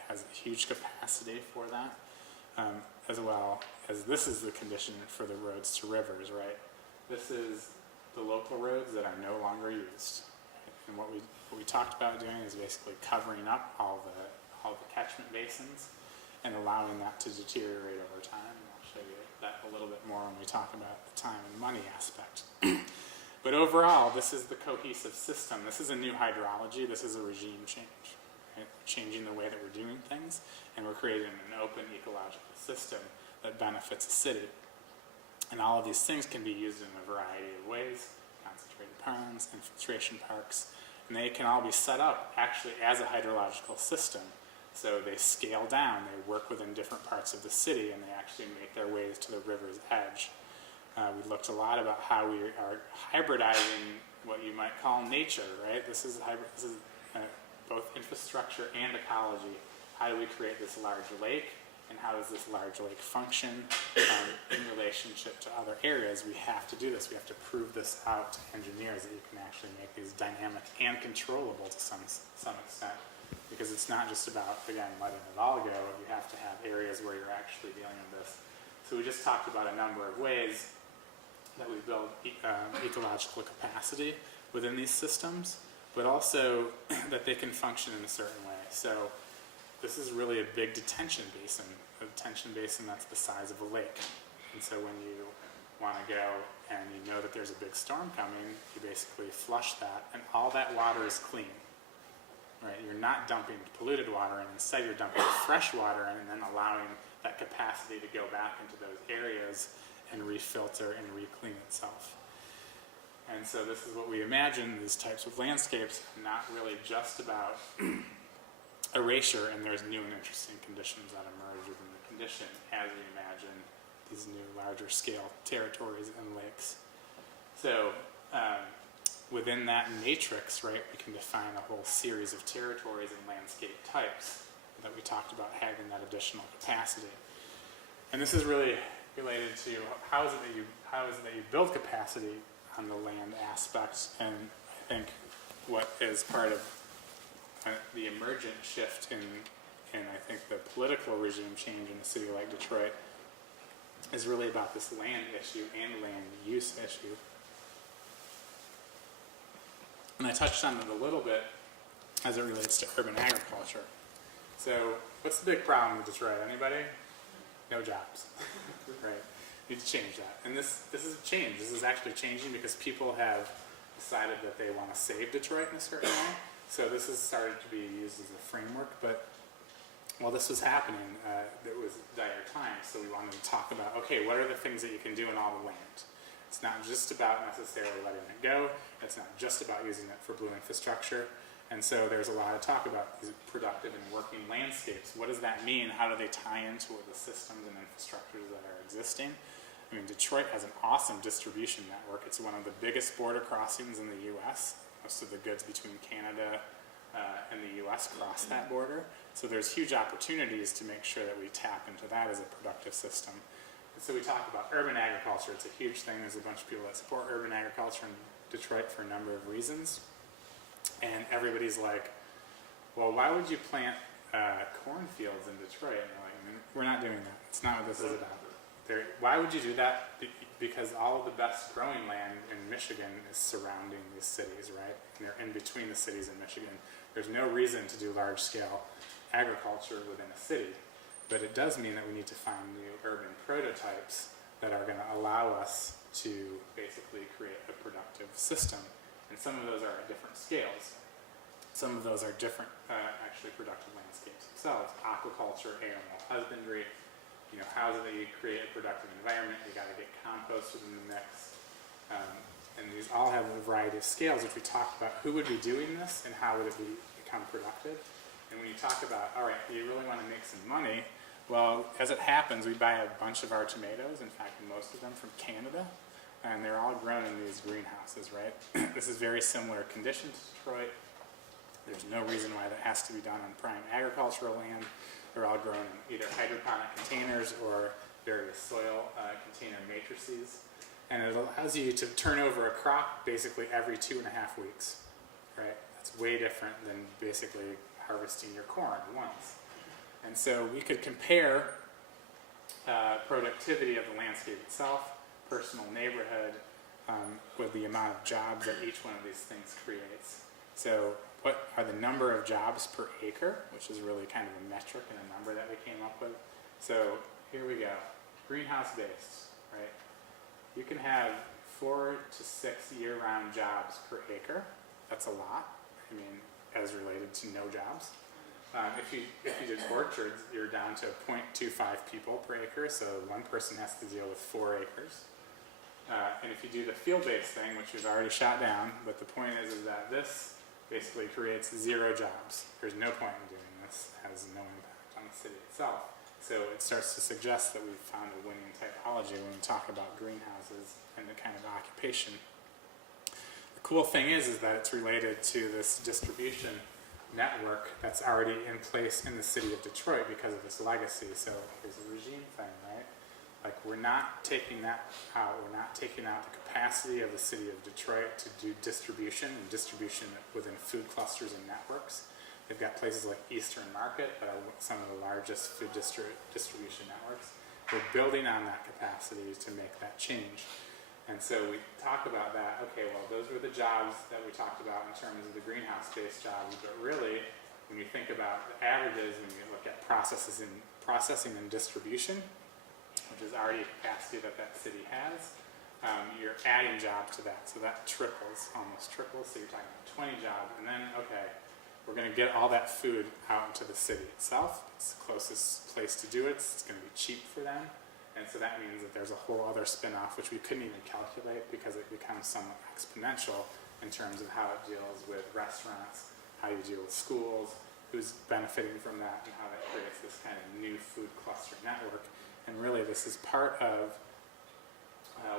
has a huge capacity for that, as well as this is the condition for the roads to rivers, right? This is the local roads that are no longer used. And what we talked about doing is basically covering up all the catchment basins and allowing that to deteriorate over time. And I'll show you that a little bit more when we talk about the time and money aspect. But overall, this is the cohesive system. This is a new hydrology. This is a regime change. Right? Changing the way that we're doing things, and we're creating an open ecological system that benefits a city. And all of these things can be used in a variety of ways: concentrated ponds, infiltration parks, and they can all be set up actually as a hydrological system. So they scale down, they work within different parts of the city, and they actually make their ways to the river's edge. We looked a lot about how we are hybridizing what you might call nature, right? This is both infrastructure and ecology. How do we create this large lake, and how does this large lake function in relationship to other areas? We have to do this. We have to prove this out to engineers, that you can actually make these dynamic and controllable to some extent, because it's not just about, again, letting it all go. You have to have areas where you're actually dealing with this. So we just talked about a number of ways that we build ecological capacity within these systems, but also that they can function in a certain way. So this is really a big detention basin, a detention basin that's the size of a lake. And so when you want to go and you know that there's a big storm coming, you basically flush that, and all that water is clean. Right? You're not dumping polluted water in, instead you're dumping fresh water in, and then allowing that capacity to go back into those areas and refilter and reclean itself. And so this is what we imagine, these types of landscapes, not really just about erasure, and there's new and interesting conditions that emerge within the condition as we imagine these new larger scale territories and lakes. So within that matrix, right, we can define a whole series of territories and landscape types that we talked about having that additional capacity. And this is really related to how is it that you build capacity on the land aspects, and I think what is part of the emergent shift in I think the political regime change in a city like Detroit is really about this land issue and land use issue. And I touched on it a little bit as it relates to urban agriculture. So what's the big problem with Detroit? Anybody? No jobs. Right? Need to change that. And this is a change. This is actually changing because people have decided that they want to save Detroit in a certain way. So this has started to be used as a framework. But while this was happening, it was dire times. So we wanted to talk about, okay, what are the things that you can do in all the land? It's not just about necessarily letting it go. It's not just about using it for blue infrastructure. And so there's a lot of talk about these productive and working landscapes. What does that mean? How do they tie into the systems and infrastructures that are existing? I mean, Detroit has an awesome distribution network. It's one of the biggest border crossings in the U.S. Most of the goods between Canada and the U.S. cross that border. So there's huge opportunities to make sure that we tap into that as a productive system. And so we talk about urban agriculture. It's a huge thing. There's a bunch of people that support urban agriculture in Detroit for a number of reasons. And everybody's like, well, why would you plant cornfields in Detroit? And you're like, we're not doing that. It's not what this is about. Why would you do that? Because all of the best growing land in Michigan is surrounding these cities, right? And they're in between the cities in Michigan. There's no reason to do large-scale agriculture within a city, but it does mean that we need to find new urban prototypes that are going to allow us to basically create a productive system. And some of those are at different scales. Some of those are different, actually productive landscapes themselves. Aquaculture, animal husbandry. You know, how is it that you create a productive environment? You got to get compost within the mix. And these all have a variety of scales, which we talked about. Who would be doing this and how would it become productive? And when you talk about, all right, you really want to make some money, well, as it happens, we buy a bunch of our tomatoes, in fact, most of them from Canada, and they're all grown in these greenhouses, right? This is very similar condition to Detroit. There's no reason why that has to be done on prime agricultural land. They're all grown in either hydroponic containers or various soil container matrices. And it allows you to turn over a crop basically every 2.5 weeks, right? That's way different than basically harvesting your corn once. And so we could compare productivity of the landscape itself, personal neighborhood, with the amount of jobs that each one of these things creates. So what are the number of jobs per acre, which is really kind of a metric and a number that we came up with. So here we go, greenhouse based, right? You can have 4 to 6 year-round jobs per acre. That's a lot, I mean, as related to no jobs. If you did orchards, you're down to 0.25 people per acre, so one person has to deal with 4 acres. And if you do the field-based thing, which we've already shot down, but the point is that this basically creates 0 jobs. There's no point in doing this. It has no impact on the city itself. So it starts to suggest that we've found a winning typology when we talk about greenhouses and the kind of occupation. The cool thing is that it's related to this distribution network that's already in place in the city of Detroit because of its legacy. So there's a regime thing, right? Like, we're not taking that out. We're not taking out the capacity of the city of Detroit to do distribution and distribution within food clusters and networks. They've got places like Eastern Market that are some of the largest food distribution networks. We're building on that capacity to make that change. And so we talk about that, okay, well, those were the jobs that we talked about in terms of the greenhouse-based jobs, but really, when you think about the averages, when you look at processing and distribution, which is already a capacity that that city has, you're adding jobs to that. So that triples, almost triples. So you're talking about 20 jobs. And then, okay, we're going to get all that food out into the city itself. It's the closest place to do it. It's going to be cheap for them. And so that means that there's a whole other spin-off, which we couldn't even calculate because it becomes somewhat exponential in terms of how it deals with restaurants, how you deal with schools, who's benefiting from that, and how that creates this kind of new food cluster network. And really, this is part of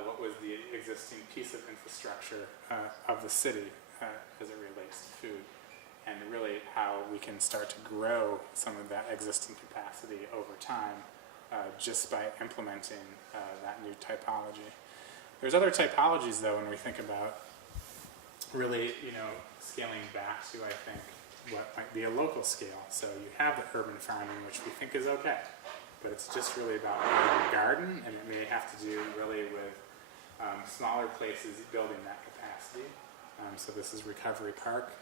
what was the existing piece of infrastructure of the city as it relates to food, and really how we can start to grow some of that existing capacity over time just by implementing that new typology. There's other typologies, though, when we think about really, scaling back to, I think, what might be a local scale. So you have the urban farming, which we think is okay. But it's just really about a garden, and it may have to do really with smaller places building that capacity. So this is Recovery Park.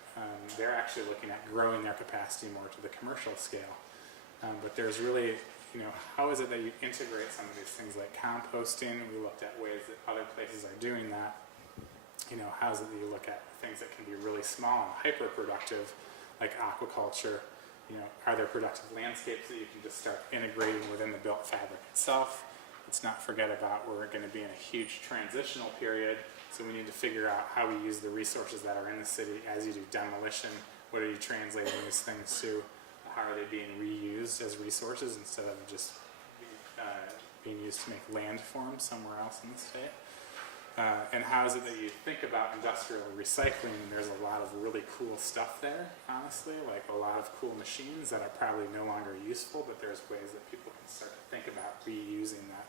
They're actually looking at growing their capacity more to the commercial scale. But there's really, how is it that you integrate some of these things like composting? We looked at ways that other places are doing that. How is it that you look at things that can be really small and hyper-productive, like aquaculture? Are there productive landscapes that you can just start integrating within the built fabric itself? Let's not forget about we're going to be in a huge transitional period, so we need to figure out how we use the resources that are in the city as you do demolition. What are you translating these things to? How are they being reused as resources instead of just being used to make landforms somewhere else in the state? And how is it that you think about industrial recycling? And there's a lot of really cool stuff there, honestly, like a lot of cool machines that are probably no longer useful, but there's ways that people can start to think about reusing that.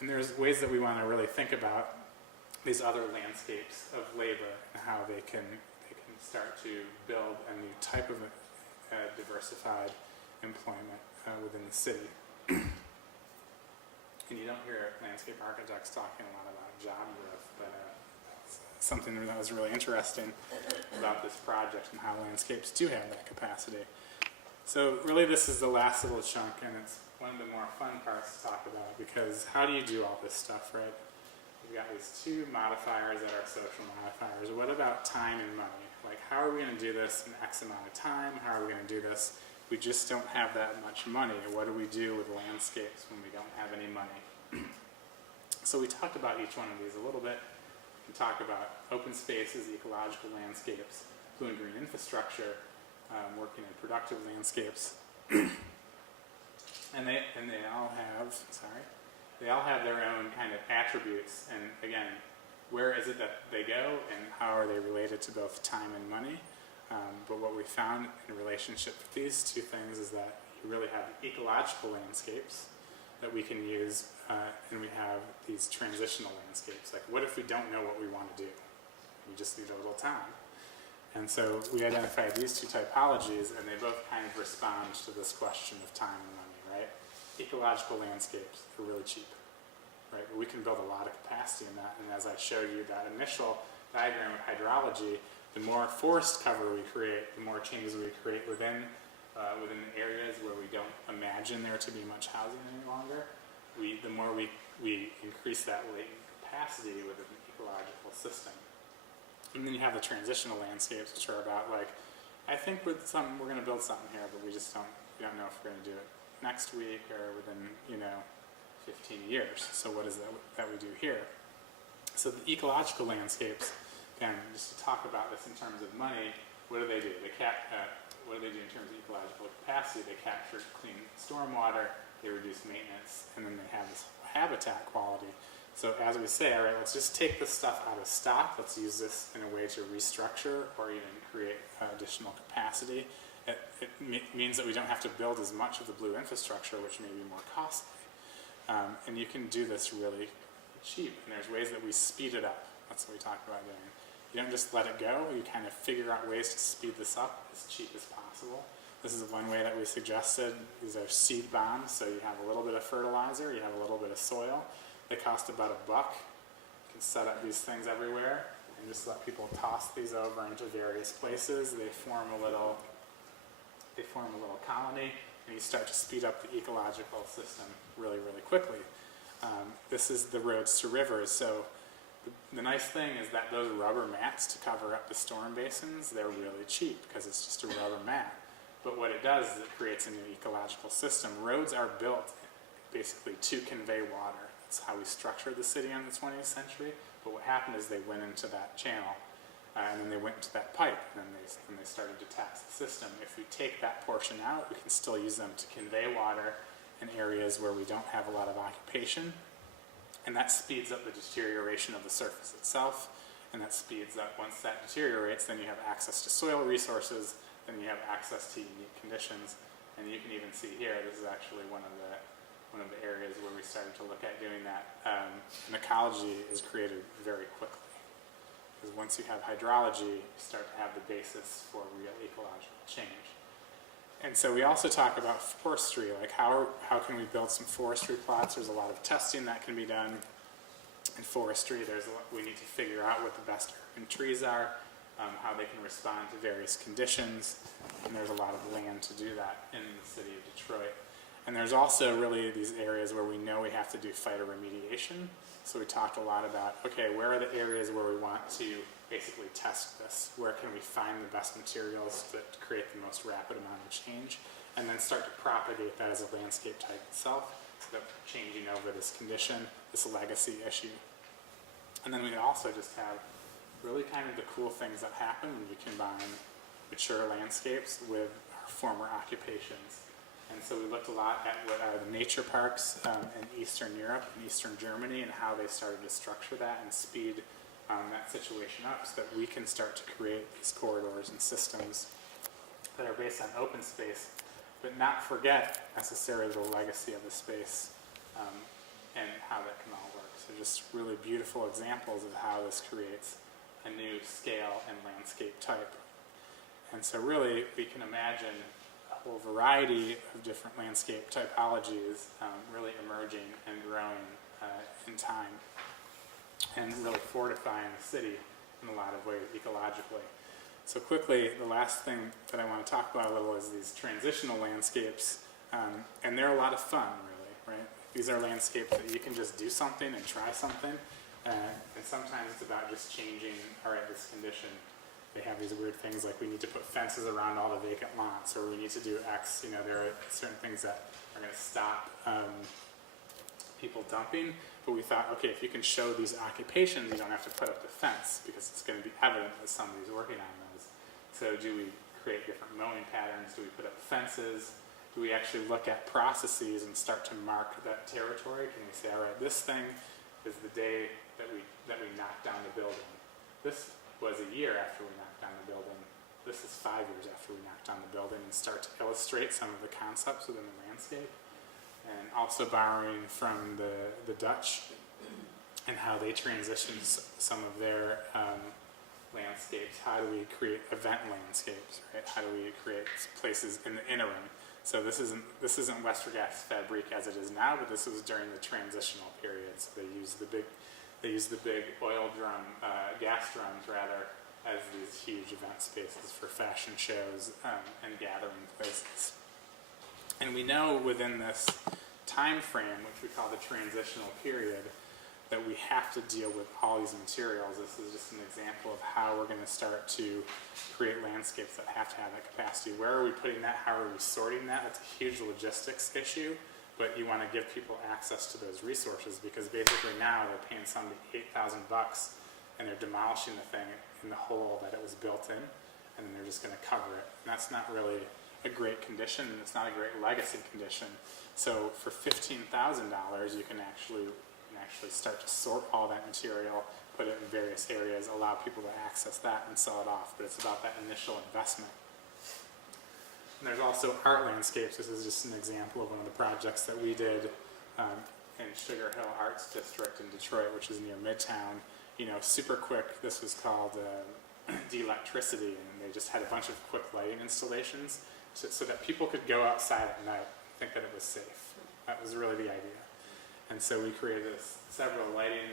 And there's ways that we want to really think about these other landscapes of labor and how they can start to build a new type of diversified employment within the city. And you don't hear landscape architects talking a lot about job growth, but something that was really interesting about this project and how landscapes do have that capacity. So really this is the last little chunk, and it's one of the more fun parts to talk about, because how do you do all this stuff, right? We've got these two modifiers that are social modifiers. What about time and money? Like, how are we going to do this in X amount of time? How are we going to do this? We just don't have that much money. What do we do with landscapes when we don't have any money? So we talked about each one of these a little bit. We talk about open spaces, ecological landscapes, blue and green infrastructure, working in productive landscapes. And they all have their own kind of attributes. And again, where is it that they go, and how are they related to both time and money? But what we found in relationship with these two things is that you really have ecological landscapes that we can use, and we have these transitional landscapes. Like, what if we don't know what we want to do? We just need a little time. And so we identified these two typologies, and they both kind of respond to this question of time and money, right? Ecological landscapes are really cheap, right? But we can build a lot of capacity in that, and as I showed you that initial diagram of hydrology, the more forest cover we create, the more changes we create within the areas where we don't imagine there to be much housing any longer, the more we increase that latent capacity within the ecological system. And then you have the transitional landscapes, which are about, like, I think we're going to build something here, but we don't know if we're going to do it next week or within 15 years. So what is that we do here? So the ecological landscapes, again, just to talk about this in terms of money, what do? What do they do in terms of ecological capacity? They capture clean stormwater, they reduce maintenance, and then they have this habitat quality. So as we say, all right, let's just take this stuff out of stock, let's use this in a way to restructure or even create additional capacity. It means that we don't have to build as much of the blue infrastructure, which may be more costly. And you can do this really cheap, and there's ways that we speed it up. That's what we talk about doing. You don't just let it go, you kind of figure out ways to speed this up as cheap as possible. This is one way that we suggested. These are seed bombs, so you have a little bit of fertilizer, you have a little bit of soil. They cost about $1. You can set up these things everywhere and just let people toss these over into various places. They form a little colony, and you start to speed up the ecological system really, really quickly. This is the roads to rivers. So the nice thing is that those rubber mats to cover up the storm basins, they're really cheap because it's just a rubber mat. But what it does is it creates a new ecological system. Roads are built basically to convey water. That's how we structured the city in the 20th century. But what happened is they went into that channel, and then they went into that pipe, and then they started to tax the system. If we take that portion out, we can still use them to convey water in areas where we don't have a lot of occupation. And that speeds up the deterioration of the surface itself, and that speeds up, once that deteriorates, then you have access to soil resources, then you have access to unique conditions. And you can even see here, this is actually one of the areas where we started to look at doing that. An ecology is created very quickly, because once you have hydrology, you start to have the basis for real ecological change. And so we also talk about forestry, like how can we build some forestry plots? There's a lot of testing that can be done in forestry. We need to figure out what the best urban trees are, how they can respond to various conditions, and there's a lot of land to do that in the city of Detroit. And there's also really these areas where we know we have to do phytoremediation. So we talked a lot about, okay, where are the areas where we want to basically test this? Where can we find the best materials that create the most rapid amount of change? And then start to propagate that as a landscape type itself, so that we're changing over this condition, this legacy issue. And then we also just have really kind of the cool things that happen when you combine mature landscapes with our former occupations. And so we looked a lot at what are the nature parks in Eastern Europe and Eastern Germany, and how they started to structure that and speed that situation up, so that we can start to create these corridors and systems that are based on open space, but not forget necessarily the legacy of the space and how that can all work. So just really beautiful examples of how this creates a new scale and landscape type. And so really we can imagine whole variety of different landscape typologies really emerging and growing in time, and really fortifying the city in a lot of ways ecologically. So quickly, the last thing that I want to talk about a little is these transitional landscapes, and they're a lot of fun, really, right? These are landscapes that you can just do something and try something, and sometimes it's about just changing, all right, this condition. They have these weird things like we need to put fences around all the vacant lots, or we need to do X. You know, there are certain things that are going to stop people dumping, but we thought, okay, if you can show these occupations, you don't have to put up the fence because it's going to be evident that somebody's working on those. So do we create different mowing patterns? Do we put up fences? Do we actually look at processes and start to mark that territory? Can we say, all right, this thing is the day that we knocked down the building. This was a year after we knocked down the building. This is 5 years after we knocked down the building, and start to illustrate some of the concepts within the landscape. And also borrowing from the Dutch and how they transitioned some of their landscapes. How do we create event landscapes, right? How do we create places in the interim? So this isn't Westergaard's Fabriek as it is now, but this was during the transitional period. So they used the big oil drum, gas drums rather, as these huge event spaces for fashion shows and gathering places. And we know within this time frame, which we call the transitional period, that we have to deal with all these materials. This is just an example of how we're going to start to create landscapes that have to have that capacity. Where are we putting that? How are we sorting that? That's a huge logistics issue, but you want to give people access to those resources, because basically now they're paying somebody $8,000 and they're demolishing the thing in the hole that it was built in, and then they're just going to cover it. And that's not really a great condition, and it's not a great legacy condition. So for $15,000, you can actually start to sort all that material, put it in various areas, allow people to access that and sell it off. But it's about that initial investment. And there's also art landscapes. This is just an example of one of the projects that we did in Sugar Hill Arts District in Detroit, which is near Midtown. You know, super quick. This was called de-electricity, and they just had a bunch of quick lighting installations so that people could go outside at night and think that it was safe. That was really the idea. And so we created several lighting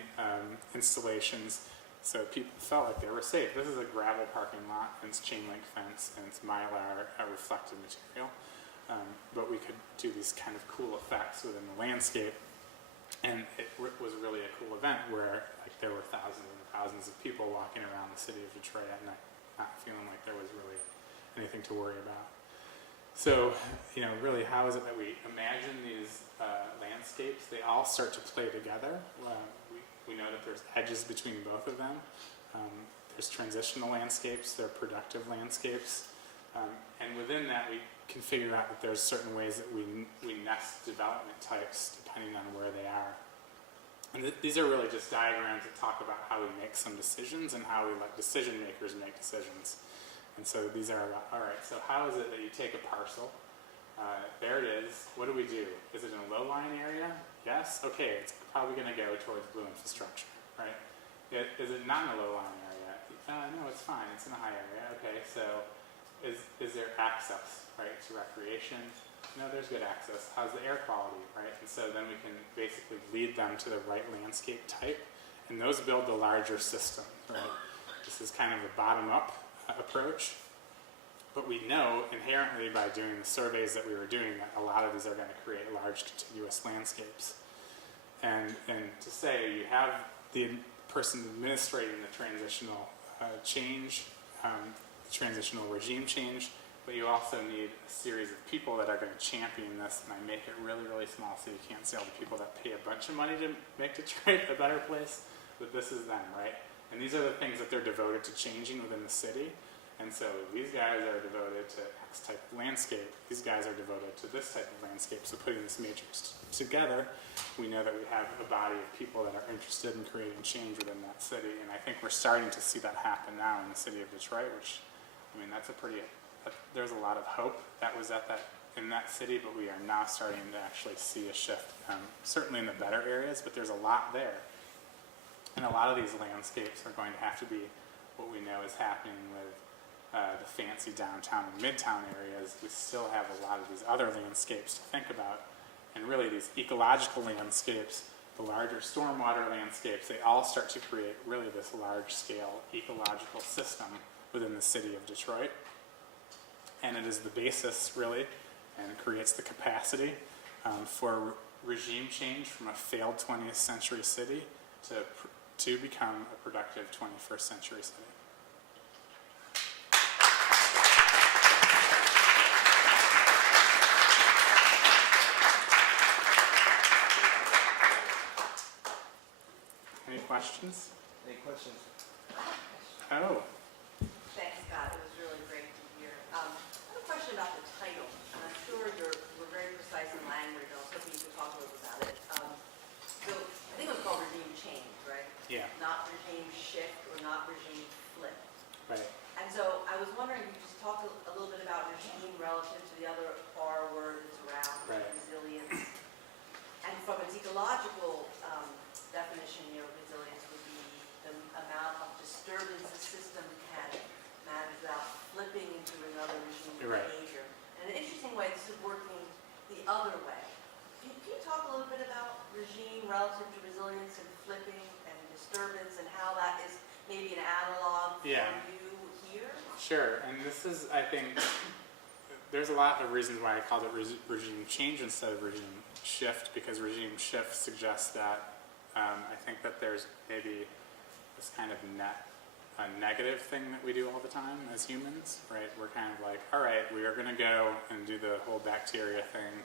installations so people felt like they were safe. This is a gravel parking lot, and it's chain link fence, and it's mylar reflective material. But we could do these kind of cool effects within the landscape. And it was really a cool event where there were thousands and thousands of people walking around the city of Detroit at night, not feeling like there was really anything to worry about. So, you know, really, how is it that we imagine these landscapes? They all start to play together. We know that there's edges between both of them. There's transitional landscapes, there are productive landscapes. And within that, we can figure out that there's certain ways that we nest development types depending on where they are. And these are really just diagrams that talk about how we make some decisions and how we let decision makers make decisions. And so these are, all right, so how is it that you take a parcel? There it is. What do we do? Is it in a low-lying area? Yes? Okay, it's probably going to go towards blue infrastructure, right? Is it not in a low-lying area? No, it's fine. It's in a high area. Okay, so is there access, right, to recreation? No, there's good access. How's the air quality, right? And so then we can basically lead them to the right landscape type, and those build the larger system, right? This is kind of a bottom-up approach, but we know inherently by doing the surveys that we were doing that a lot of these are going to create large contiguous landscapes. And to say you have the person administrating the transitional change, transitional regime change, but you also need a series of people that are going to champion this, and I make it really, really small so you can't see all the people that pay a bunch of money to make Detroit a better place, but this is them, right? And these are the things that they're devoted to changing within the city. And so these guys are devoted to X type of landscape. These guys are devoted to this type of landscape. So putting this matrix together, we know that we have a body of people that are interested in creating change within that city. And I think we're starting to see that happen now in the city of Detroit, which, I mean, there's a lot of hope that was in that city, but we are now starting to actually see a shift, certainly in the better areas, but there's a lot there. And a lot of these landscapes are going to have to be what we know is happening with the fancy downtown and midtown areas, we still have a lot of these other landscapes to think about. And really these ecological landscapes, the larger stormwater landscapes, they all start to create really this large-scale ecological system within the city of Detroit. And it is the basis, really, and creates the capacity for regime change from a failed 20th century city to become a productive 21st century city. Any questions? Any questions? Oh, Thanks, Scott. It was really great to hear. I have a question about the title, and I'm sure we're very precise in language. I was hoping you could talk a little about it. So I think it was called regime change, right? yeah, Not regime shift or not regime flip. right. And so I was wondering if you could just talk a little bit about regime relative to the other R word that's around, Right. resilience. And from its ecological definition, resilience would be the amount of disturbance the system can manage without flipping into another regime Right. behavior. And in an interesting way, this is working the other way. Can you talk a little bit about regime relative to resilience and flipping and disturbance and how that is maybe an analog Yeah. for you here? Sure, and this is, I think, there's a lot of reasons why I called it regime change instead of regime shift, because regime shift suggests that I think that there's maybe this kind of a negative thing that we do all the time as humans, right? We're kind of like, all right, we are going to go and do the whole bacteria thing,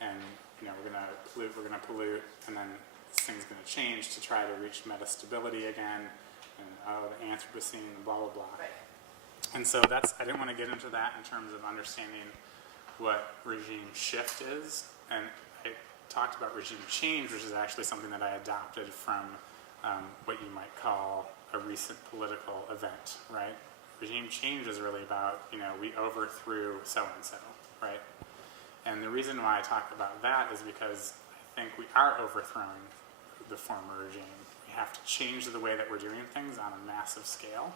and we're going to pollute, and then this thing's going to change to try to reach metastability again, and the Anthropocene, and blah blah blah. Right. And so I didn't want to get into that in terms of understanding what regime shift is. And I talked about regime change, which is actually something that I adopted from what you might call a recent political event, right? Regime change is really about, we overthrew so-and-so, right? And the reason why I talk about that is because I think we are overthrowing the former regime. We have to change the way that we're doing things on a massive scale.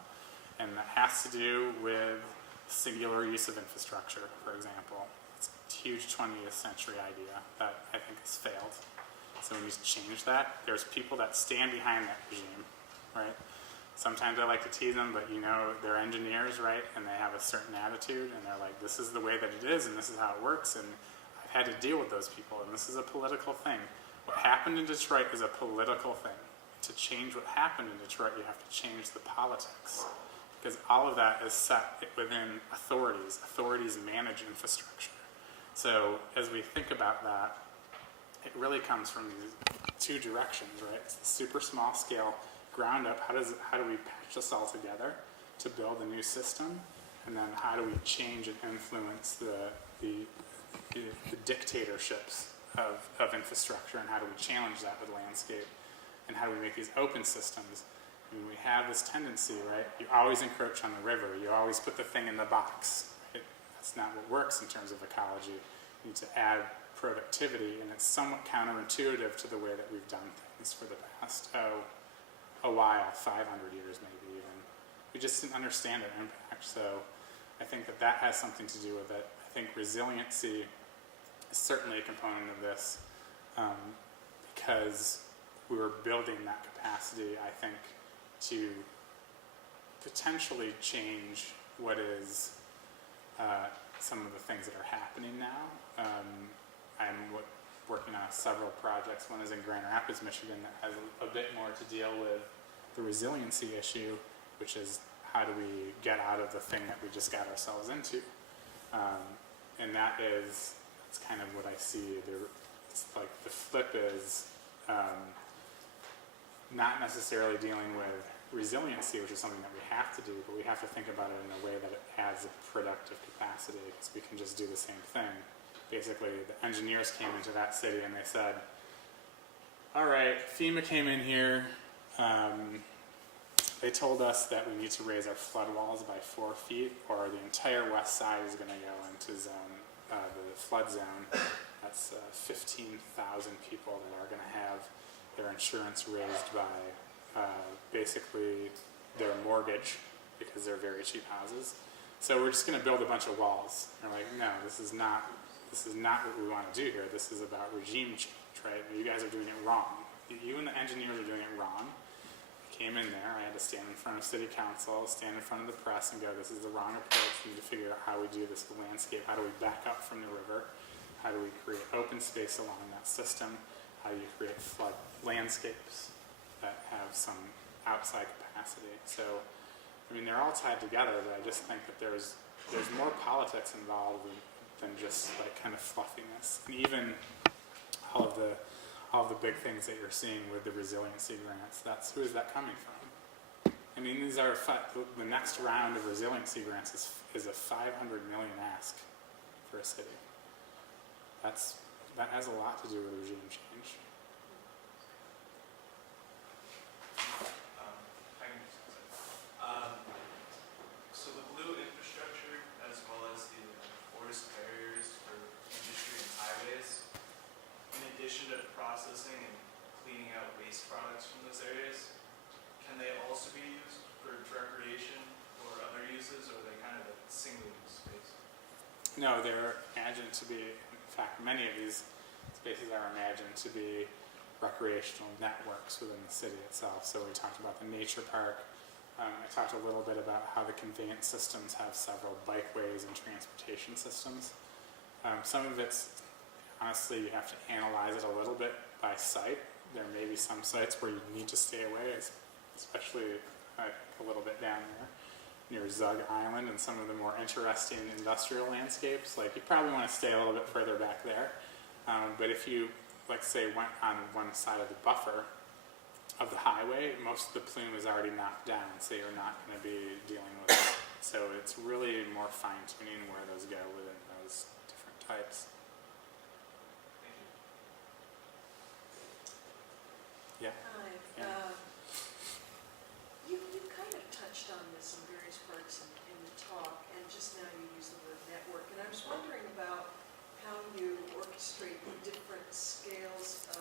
And that has to do with singular use of infrastructure, for example. It's a huge 20th century idea that I think has failed. So when you change that, there's people that stand behind that regime, right? Sometimes I like to tease them, but they're engineers, right? And they have a certain attitude, and they're like, this is the way that it is, and this is how it works, and I've had to deal with those people, and this is a political thing. What happened in Detroit is a political thing. To change what happened in Detroit, you have to change the politics. Because all of that is set within authorities. Authorities manage infrastructure. So as we think about that, it really comes from these two directions, right? It's the super small scale, ground up. How do we patch this all together to build a new system? And then how do we change and influence the dictatorships of infrastructure, and how do we challenge that with landscape? And how do we make these open systems? And we have this tendency, right? You always encroach on the river. You always put the thing in the box. Right? That's not what works in terms of ecology. You need to add productivity, and it's somewhat counterintuitive to the way that we've done things for the past, a while, 500 years maybe even. We just didn't understand their impact. So I think that has something to do with it. I think resiliency is certainly a component of this, because we were building that capacity, I think, to potentially change what is some of the things that are happening now. I'm working on several projects. One is in Grand Rapids, Michigan, that has a bit more to deal with the resiliency issue, which is how do we get out of the thing that we just got ourselves into. And that's kind of what I see. It's like the flip is not necessarily dealing with resiliency, which is something that we have to do, but we have to think about it in a way that it adds a productive capacity, because we can just do the same thing. Basically, the engineers came into that city and they said, all right, FEMA came in here, they told us that we need to raise our flood walls by 4 feet, or the entire west side is going to go into the flood zone. That's 15,000 people that are going to have their insurance raised by basically their mortgage, because they're very cheap houses. So we're just going to build a bunch of walls. And we're like, no, this is not what we want to do here. This is about regime change, right? You guys are doing it wrong. You and the engineers are doing it wrong. I came in there, I had to stand in front of city council, stand in front of the press and go, this is the wrong approach. We need to figure out how we do this landscape. How do we back up from the river? How do we create open space along that system? How do you create flood landscapes that have some outside capacity? So, I mean, they're all tied together, but I just think that there's more politics involved than just like kind of fluffiness. And even all of the big things that you're seeing with the resiliency grants, who is that coming from? I mean, these are the next round of resiliency grants is a $500 million ask for a city. That has a lot to do with regime change. So the blue infrastructure, as well as the forest barriers for industry and highways, in addition to processing and cleaning out waste products from those areas, can they also be used for recreation or other uses, or are they kind of a single-use space? No, they're imagined to be, in fact, many of these spaces are imagined to be recreational networks within the city itself. So we talked about the nature park. I talked a little bit about how the conveyance systems have several bikeways and transportation systems. Some of it's, honestly, you have to analyze it a little bit by site. There may be some sites where you need to stay away, especially a little bit down there near Zug Island and some of the more interesting industrial landscapes. Like, you probably want to stay a little bit further back there. But if you, let's say, went on one side of the buffer of the highway, most of the plume is already knocked down, so you're not going to be dealing with it. So it's really more fine-tuning where those go within those different types. Thank you. Yeah. Hi. Yeah. You kind of touched on this in various parts in the talk, and just now you used the word network. And I was wondering about how you orchestrate the different scales of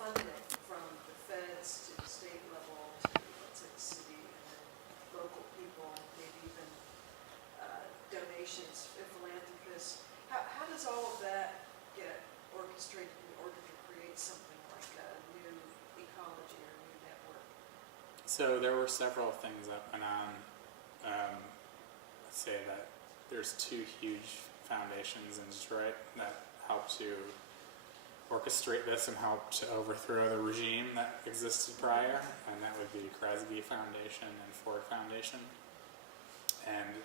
funding from the feds to the state level to, let's say, the city, and then local people, maybe even donations, philanthropists. How does all of that get orchestrated in order to create something like a new ecology or a new network? So there were several things that went on. Let's say that there's two huge foundations in Detroit that help to orchestrate this and help to overthrow the regime that existed prior, and that would be Kresge Foundation and Ford Foundation. And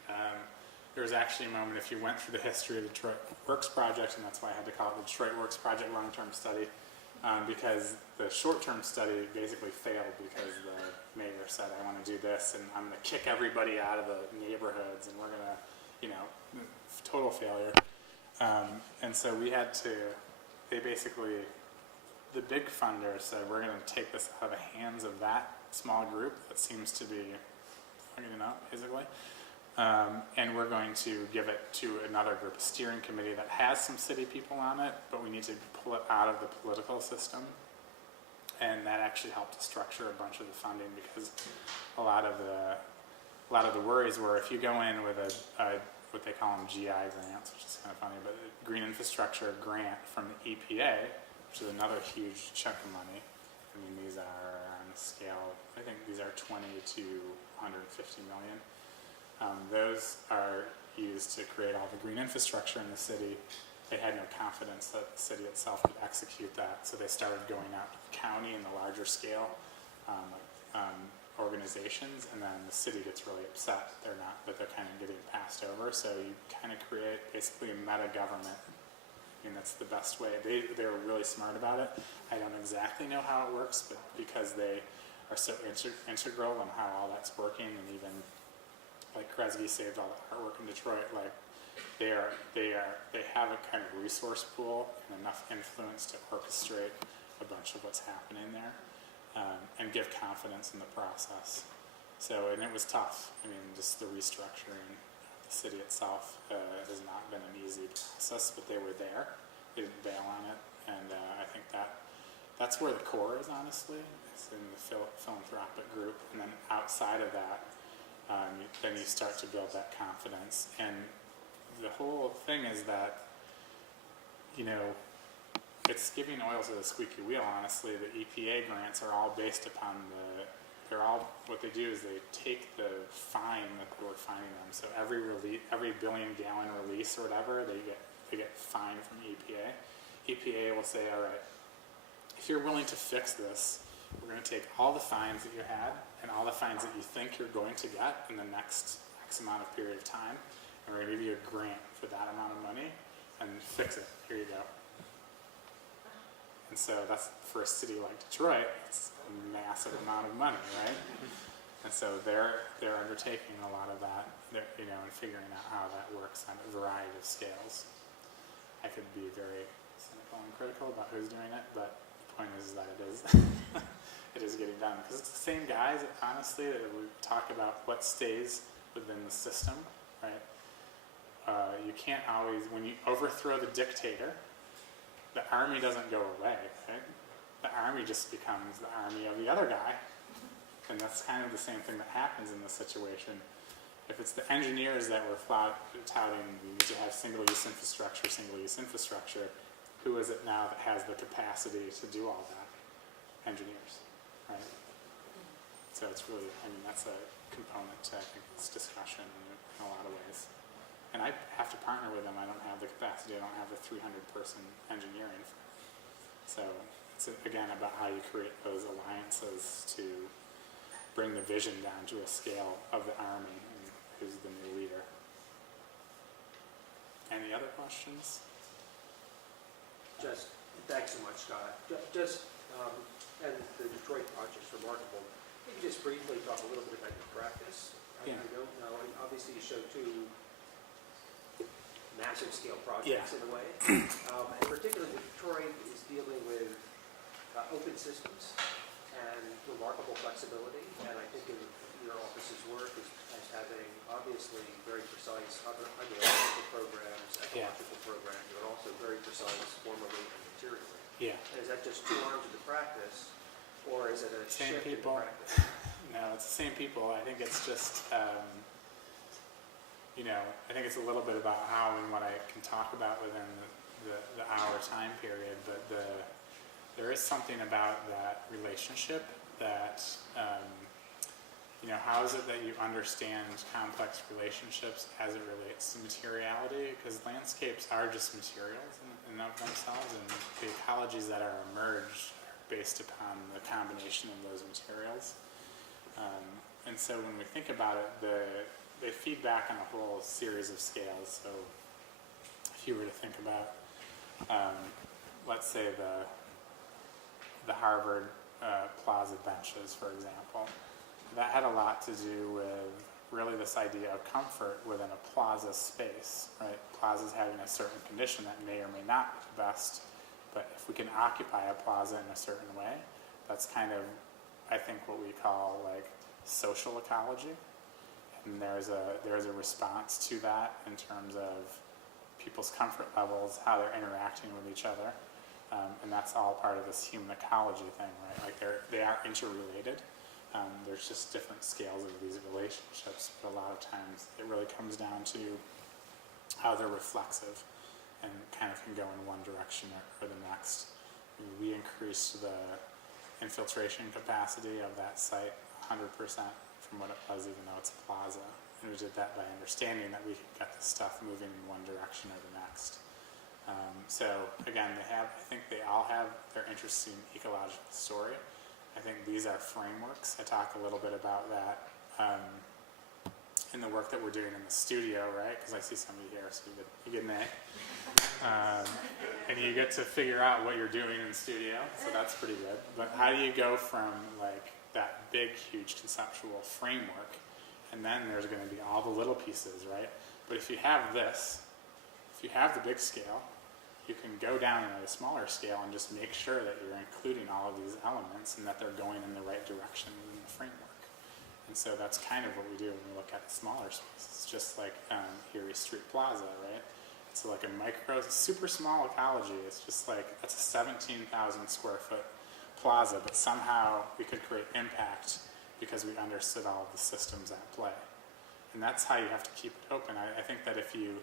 there was actually a moment, if you went through the history of the Detroit Works Project, and that's why I had to call it the Detroit Works Project long-term study, because the short-term study basically failed because the mayor said, I want to do this, and I'm going to kick everybody out of the neighborhoods, and we're going to, total failure. And so we had to, they basically, the big funders said, we're going to take this out of the hands of that small group that seems to be fucking it up, basically. And we're going to give it to another group, a steering committee that has some city people on it, but we need to pull it out of the political system. And that actually helped to structure a bunch of the funding, because a lot of the worries were, if you go in with a what they call them GI grants, which is kind of funny, but a green infrastructure grant from the EPA, which is another huge chunk of money. I mean, these are on the scale, I think these are 20 to 150 million. Those are used to create all the green infrastructure in the city. They had no confidence that the city itself could execute that, so they started going out to the county in the larger scale organizations, and then the city gets really upset that they're kind of getting passed over. So you kind of create basically a meta government. I mean, that's the best way. They were really smart about it. I don't exactly know how it works, but because they are so integral in how all that's working, and even like Kresge saved all the artwork in Detroit, like they have a kind of resource pool and enough influence to orchestrate a bunch of what's happening there, and give confidence in the process. So, and it was tough. I mean, just the restructuring of the city itself has not been an easy process, but they were there. They didn't bail on it, and I think that's where the core is, honestly. It's in the philanthropic group, and then outside of that, then you start to build that confidence. And the whole thing is that, you know, it's giving oil to the squeaky wheel, honestly. The EPA grants are all based upon what they do is they take the fine that we're fining them. So every billion gallon release or whatever, they get fined from EPA. EPA will say, all right, if you're willing to fix this, we're going to take all the fines that you had and all the fines that you think you're going to get in the next X amount of period of time, and we're going to give you a grant for that amount of money and fix it. Here you go. And so that's, for a city like Detroit, it's a massive amount of money, right? And so they're undertaking a lot of that, you know, and figuring out how that works on a variety of scales. I could be very cynical and critical about who's doing it, but the point is that it is it is getting done, because it's the same guys, honestly, that we talk about what stays within the system, right? You can't always, when you overthrow the dictator, the army doesn't go away, right? The army just becomes the army of the other guy. And that's kind of the same thing that happens in this situation. If it's the engineers that were touting we need to have single-use infrastructure, who is it now that has the capacity to do all that? Engineers, right? So it's really, I mean, that's a component to, I think, this discussion in a lot of ways. And I have to partner with them. I don't have the capacity. I don't have the 300-person engineering. So it's, again, about how you create those alliances to bring the vision down to a scale of the army and who's the new leader. Any other questions? Just, thanks so much, Scott. And the Detroit project's remarkable. Maybe just briefly talk a little bit about your practice. Yeah. I don't know, and obviously you showed two massive scale projects in a way. And particularly Detroit is dealing with open systems and remarkable flexibility. And I think in your office's work as having obviously very precise hydrological programs, ecological programs, but also very precise formally and materially. Yeah. And is that just two arms of the practice, or is it a Same shift people. in the practice? No, it's the same people. I think it's just, you know, I think it's a little bit about how and what I can talk about within the hour time period, but there is something about that relationship that, you know, how is it that you understand complex relationships as it relates to materiality? Because landscapes are just materials in and of themselves, and the ecologies that are emerged are based upon the combination of those materials. And so when we think about it, they feed back on a whole series of scales. So if you were to think about, let's say the Harvard Plaza benches, for example, that had a lot to do with really this idea of comfort within a plaza space, right? Plazas having a certain condition that may or may not be the best, but if we can occupy a plaza in a certain way, that's kind of, I think, what we call like social ecology. And there's a response to that in terms of people's comfort levels, how they're interacting with each other, and that's all part of this human ecology thing, right? Like they are interrelated. There's just different scales of these relationships, but a lot of times it really comes down to how they're reflexive and kind of can go in one direction or the next. We increased the infiltration capacity of that site 100% from what it was, even though it's a plaza. And we did that by understanding that we could get the stuff moving in one direction or the next. So again, I think they all have their interesting ecological story. I think these are frameworks. I talk a little bit about that in the work that we're doing in the studio, right? Because I see somebody here, so you get an A. And you get to figure out what you're doing in the studio, so that's pretty good. But how do you go from like that big, huge conceptual framework, and then there's going to be all the little pieces, right? But if you have this, if you have the big scale, you can go down at a smaller scale and just make sure that you're including all of these elements and that they're going in the right direction within the framework. And so that's kind of what we do when we look at the smaller spaces. It's just like Erie Street Plaza, right? It's like a micro, super small ecology. It's just like, that's a 17,000 square foot plaza, but somehow we could create impact because we understood all of the systems at play. And that's how you have to keep it open. I think that if you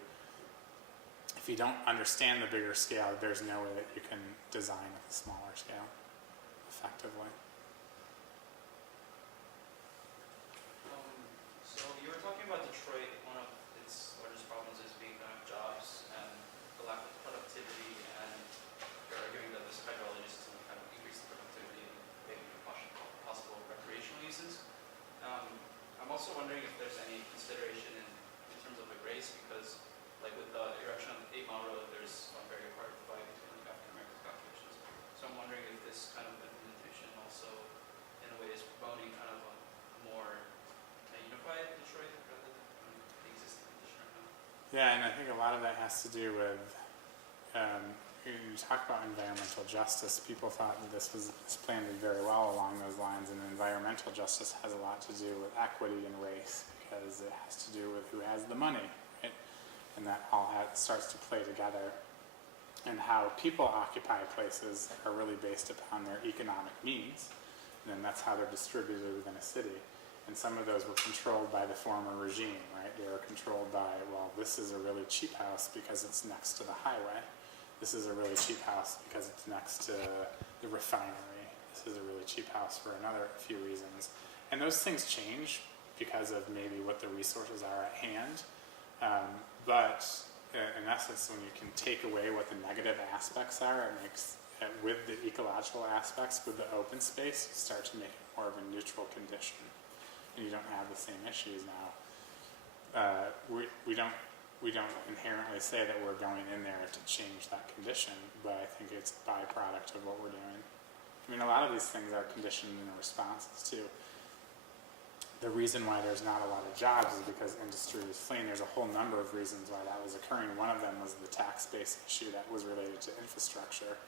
don't understand the bigger scale, there's no way that you can design at the smaller scale effectively. So you were talking about Detroit, one of its largest problems is being kind of jobs and the lack of productivity, and you're arguing that this hydrology system kind of increase the productivity and maybe possible recreational uses. I'm also wondering if there's any consideration in terms of like race, because like with the erection of the 8 Mile Road, there's a very hard divide between like African American populations. So I'm wondering if this kind of implementation also, in a way, is promoting kind of a more unified Detroit rather than the existing condition right now. Yeah, and I think a lot of that has to do with, you talk about environmental justice, people thought that this plan did very well along those lines, and environmental justice has a lot to do with equity and race, because it has to do with who has the money, right? And that all starts to play together. And how people occupy places are really based upon their economic means, and then that's how they're distributed within a city. And some of those were controlled by the former regime, right? They were controlled by, well, this is a really cheap house because it's next to the highway. This is a really cheap house because it's next to the refinery. This is a really cheap house for another few reasons. And those things change because of maybe what the resources are at hand. But in essence, when you can take away what the negative aspects are, it makes, with the ecological aspects, with the open space, you start to make it more of a neutral condition. And you don't have the same issues now. We don't inherently say that we're going in there to change that condition, but I think it's a byproduct of what we're doing. I mean, a lot of these things are conditioned in responses too. The reason why there's not a lot of jobs is because industry is fleeing. There's a whole number of reasons why that was occurring. One of them was the tax-based issue that was related to infrastructure.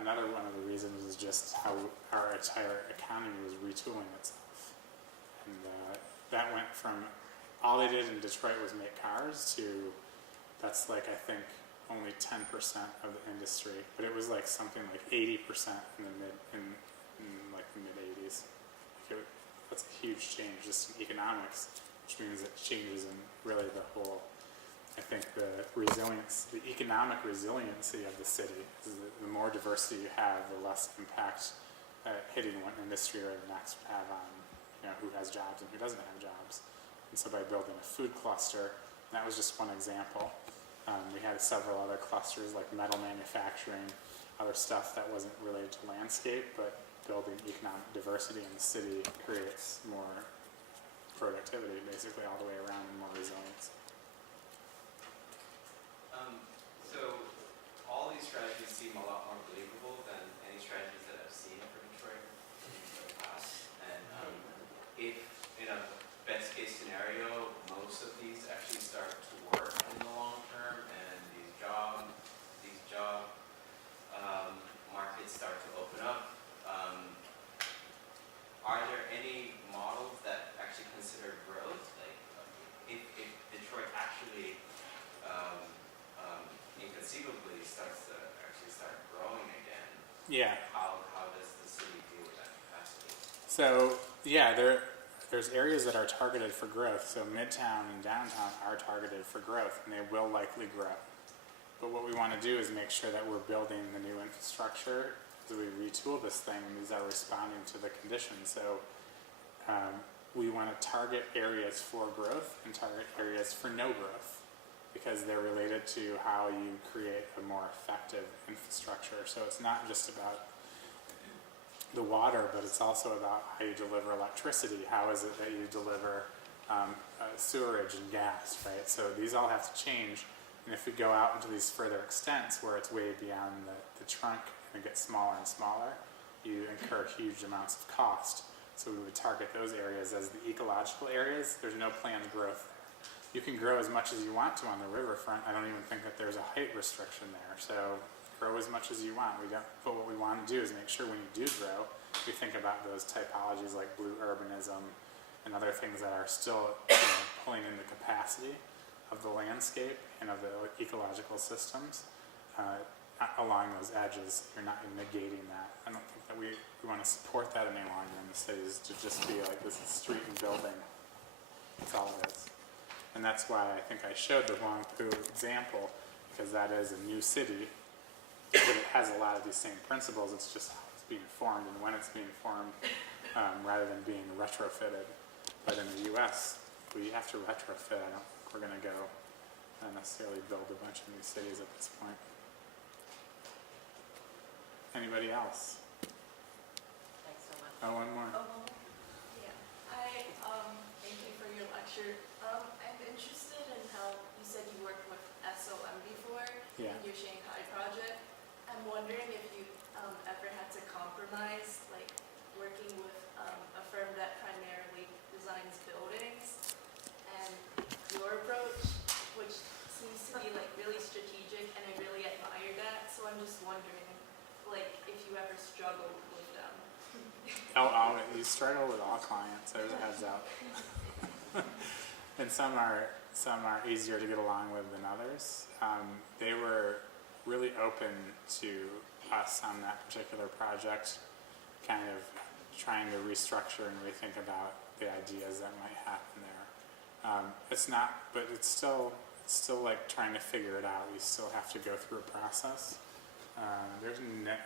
Another one of the reasons is just how our entire economy was retooling itself. And that went from all they did in Detroit was make cars to, that's like, I think, only 10% of the industry. But it was like something like 80% in the mid-80s. That's a huge change just in economics, which means it changes in really the whole, I think the resilience, the economic resiliency of the city. The more diversity you have, the less impact hitting one industry or the next would have on, who has jobs and who doesn't have jobs. And so by building a food cluster, that was just one example. We had several other clusters like metal manufacturing, other stuff that wasn't related to landscape, but building economic diversity in the city creates more productivity basically all the way around and more resilience. So all these strategies seem a lot more believable than any strategies that I've seen for Detroit in the past. And if in a best case scenario, most of these actually start to work in the long term, and these job markets start to open up. Are there any models that actually consider growth? Like, if Detroit actually inconceivably starts to actually start growing again, Yeah. how does the city deal with that capacity? So yeah, there's areas that are targeted for growth. So Midtown and downtown are targeted for growth, and they will likely grow. But what we want to do is make sure that we're building the new infrastructure as we retool this thing, and these are responding to the conditions. So we want to target areas for growth and target areas for no growth, because they're related to how you create a more effective infrastructure. So it's not just about the water, but it's also about how you deliver electricity. How is it that you deliver sewerage and gas, right? So these all have to change. And if we go out into these further extents where it's way beyond the trunk and it gets smaller and smaller, you incur huge amounts of cost. So we would target those areas as the ecological areas. There's no planned growth there. You can grow as much as you want to on the riverfront. I don't even think that there's a height restriction there. So grow as much as you want. But what we want to do is make sure when you do grow, we think about those typologies like blue urbanism and other things that are still pulling in the capacity of the landscape and of the ecological systems along those edges. You're not negating that. I don't think that we want to support that any longer in the cities to just be like this is street and building. That's all it is. And that's why I think I showed the Huangpu example, because that is a new city, but it has a lot of these same principles. It's just how it's being formed and when it's being formed, rather than being retrofitted. But in the U.S., we have to retrofit. I don't think we're going to go necessarily build a bunch of new cities at this point. Anybody else? Thanks so much. Oh, one more. Yeah, thank you for your lecture. I'm interested in how you said you worked with SOM before Yeah. in your Shanghai project. I'm wondering if you ever had to compromise, like working with a firm that primarily designs buildings, and your approach, which seems to be like really strategic, and I really admire that. So I'm just wondering, like, if you ever struggled with them. You struggle with all clients. There's a heads up. And some are easier to get along with than others. They were really open to us on that particular project, kind of trying to restructure and rethink about the ideas that might happen there. It's not, but it's still like trying to figure it out. You still have to go through a process. There's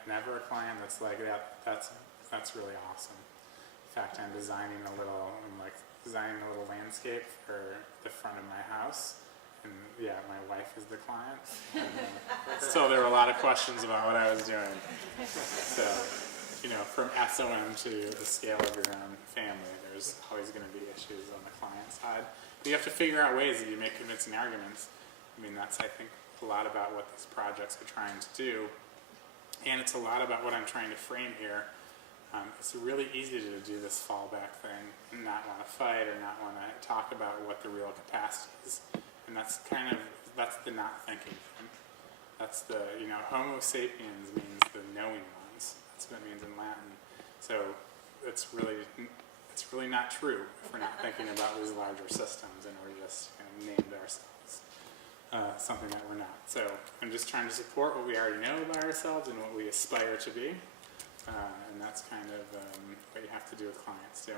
never a client that's like that. That's really awesome. In fact, I'm designing a little landscape for the front of my house, and yeah, my wife is the client. And, still, there were a lot of questions about what I was doing. So, from SOM to the scale of your own family, there's always going to be issues on the client side. But you have to figure out ways that you make convincing arguments. I mean, that's, I think, a lot about what these projects are trying to do. And it's a lot about what I'm trying to frame here. It's really easy to do this fallback thing and not want to fight or not want to talk about what the real capacity is. And that's the not thinking thing. That's the, Homo sapiens means the knowing ones. That's what it means in Latin. So it's really not true if we're not thinking about these larger systems and we're just named ourselves something that we're not. So I'm just trying to support what we already know about ourselves and what we aspire to be. And that's kind of what you have to do with clients too.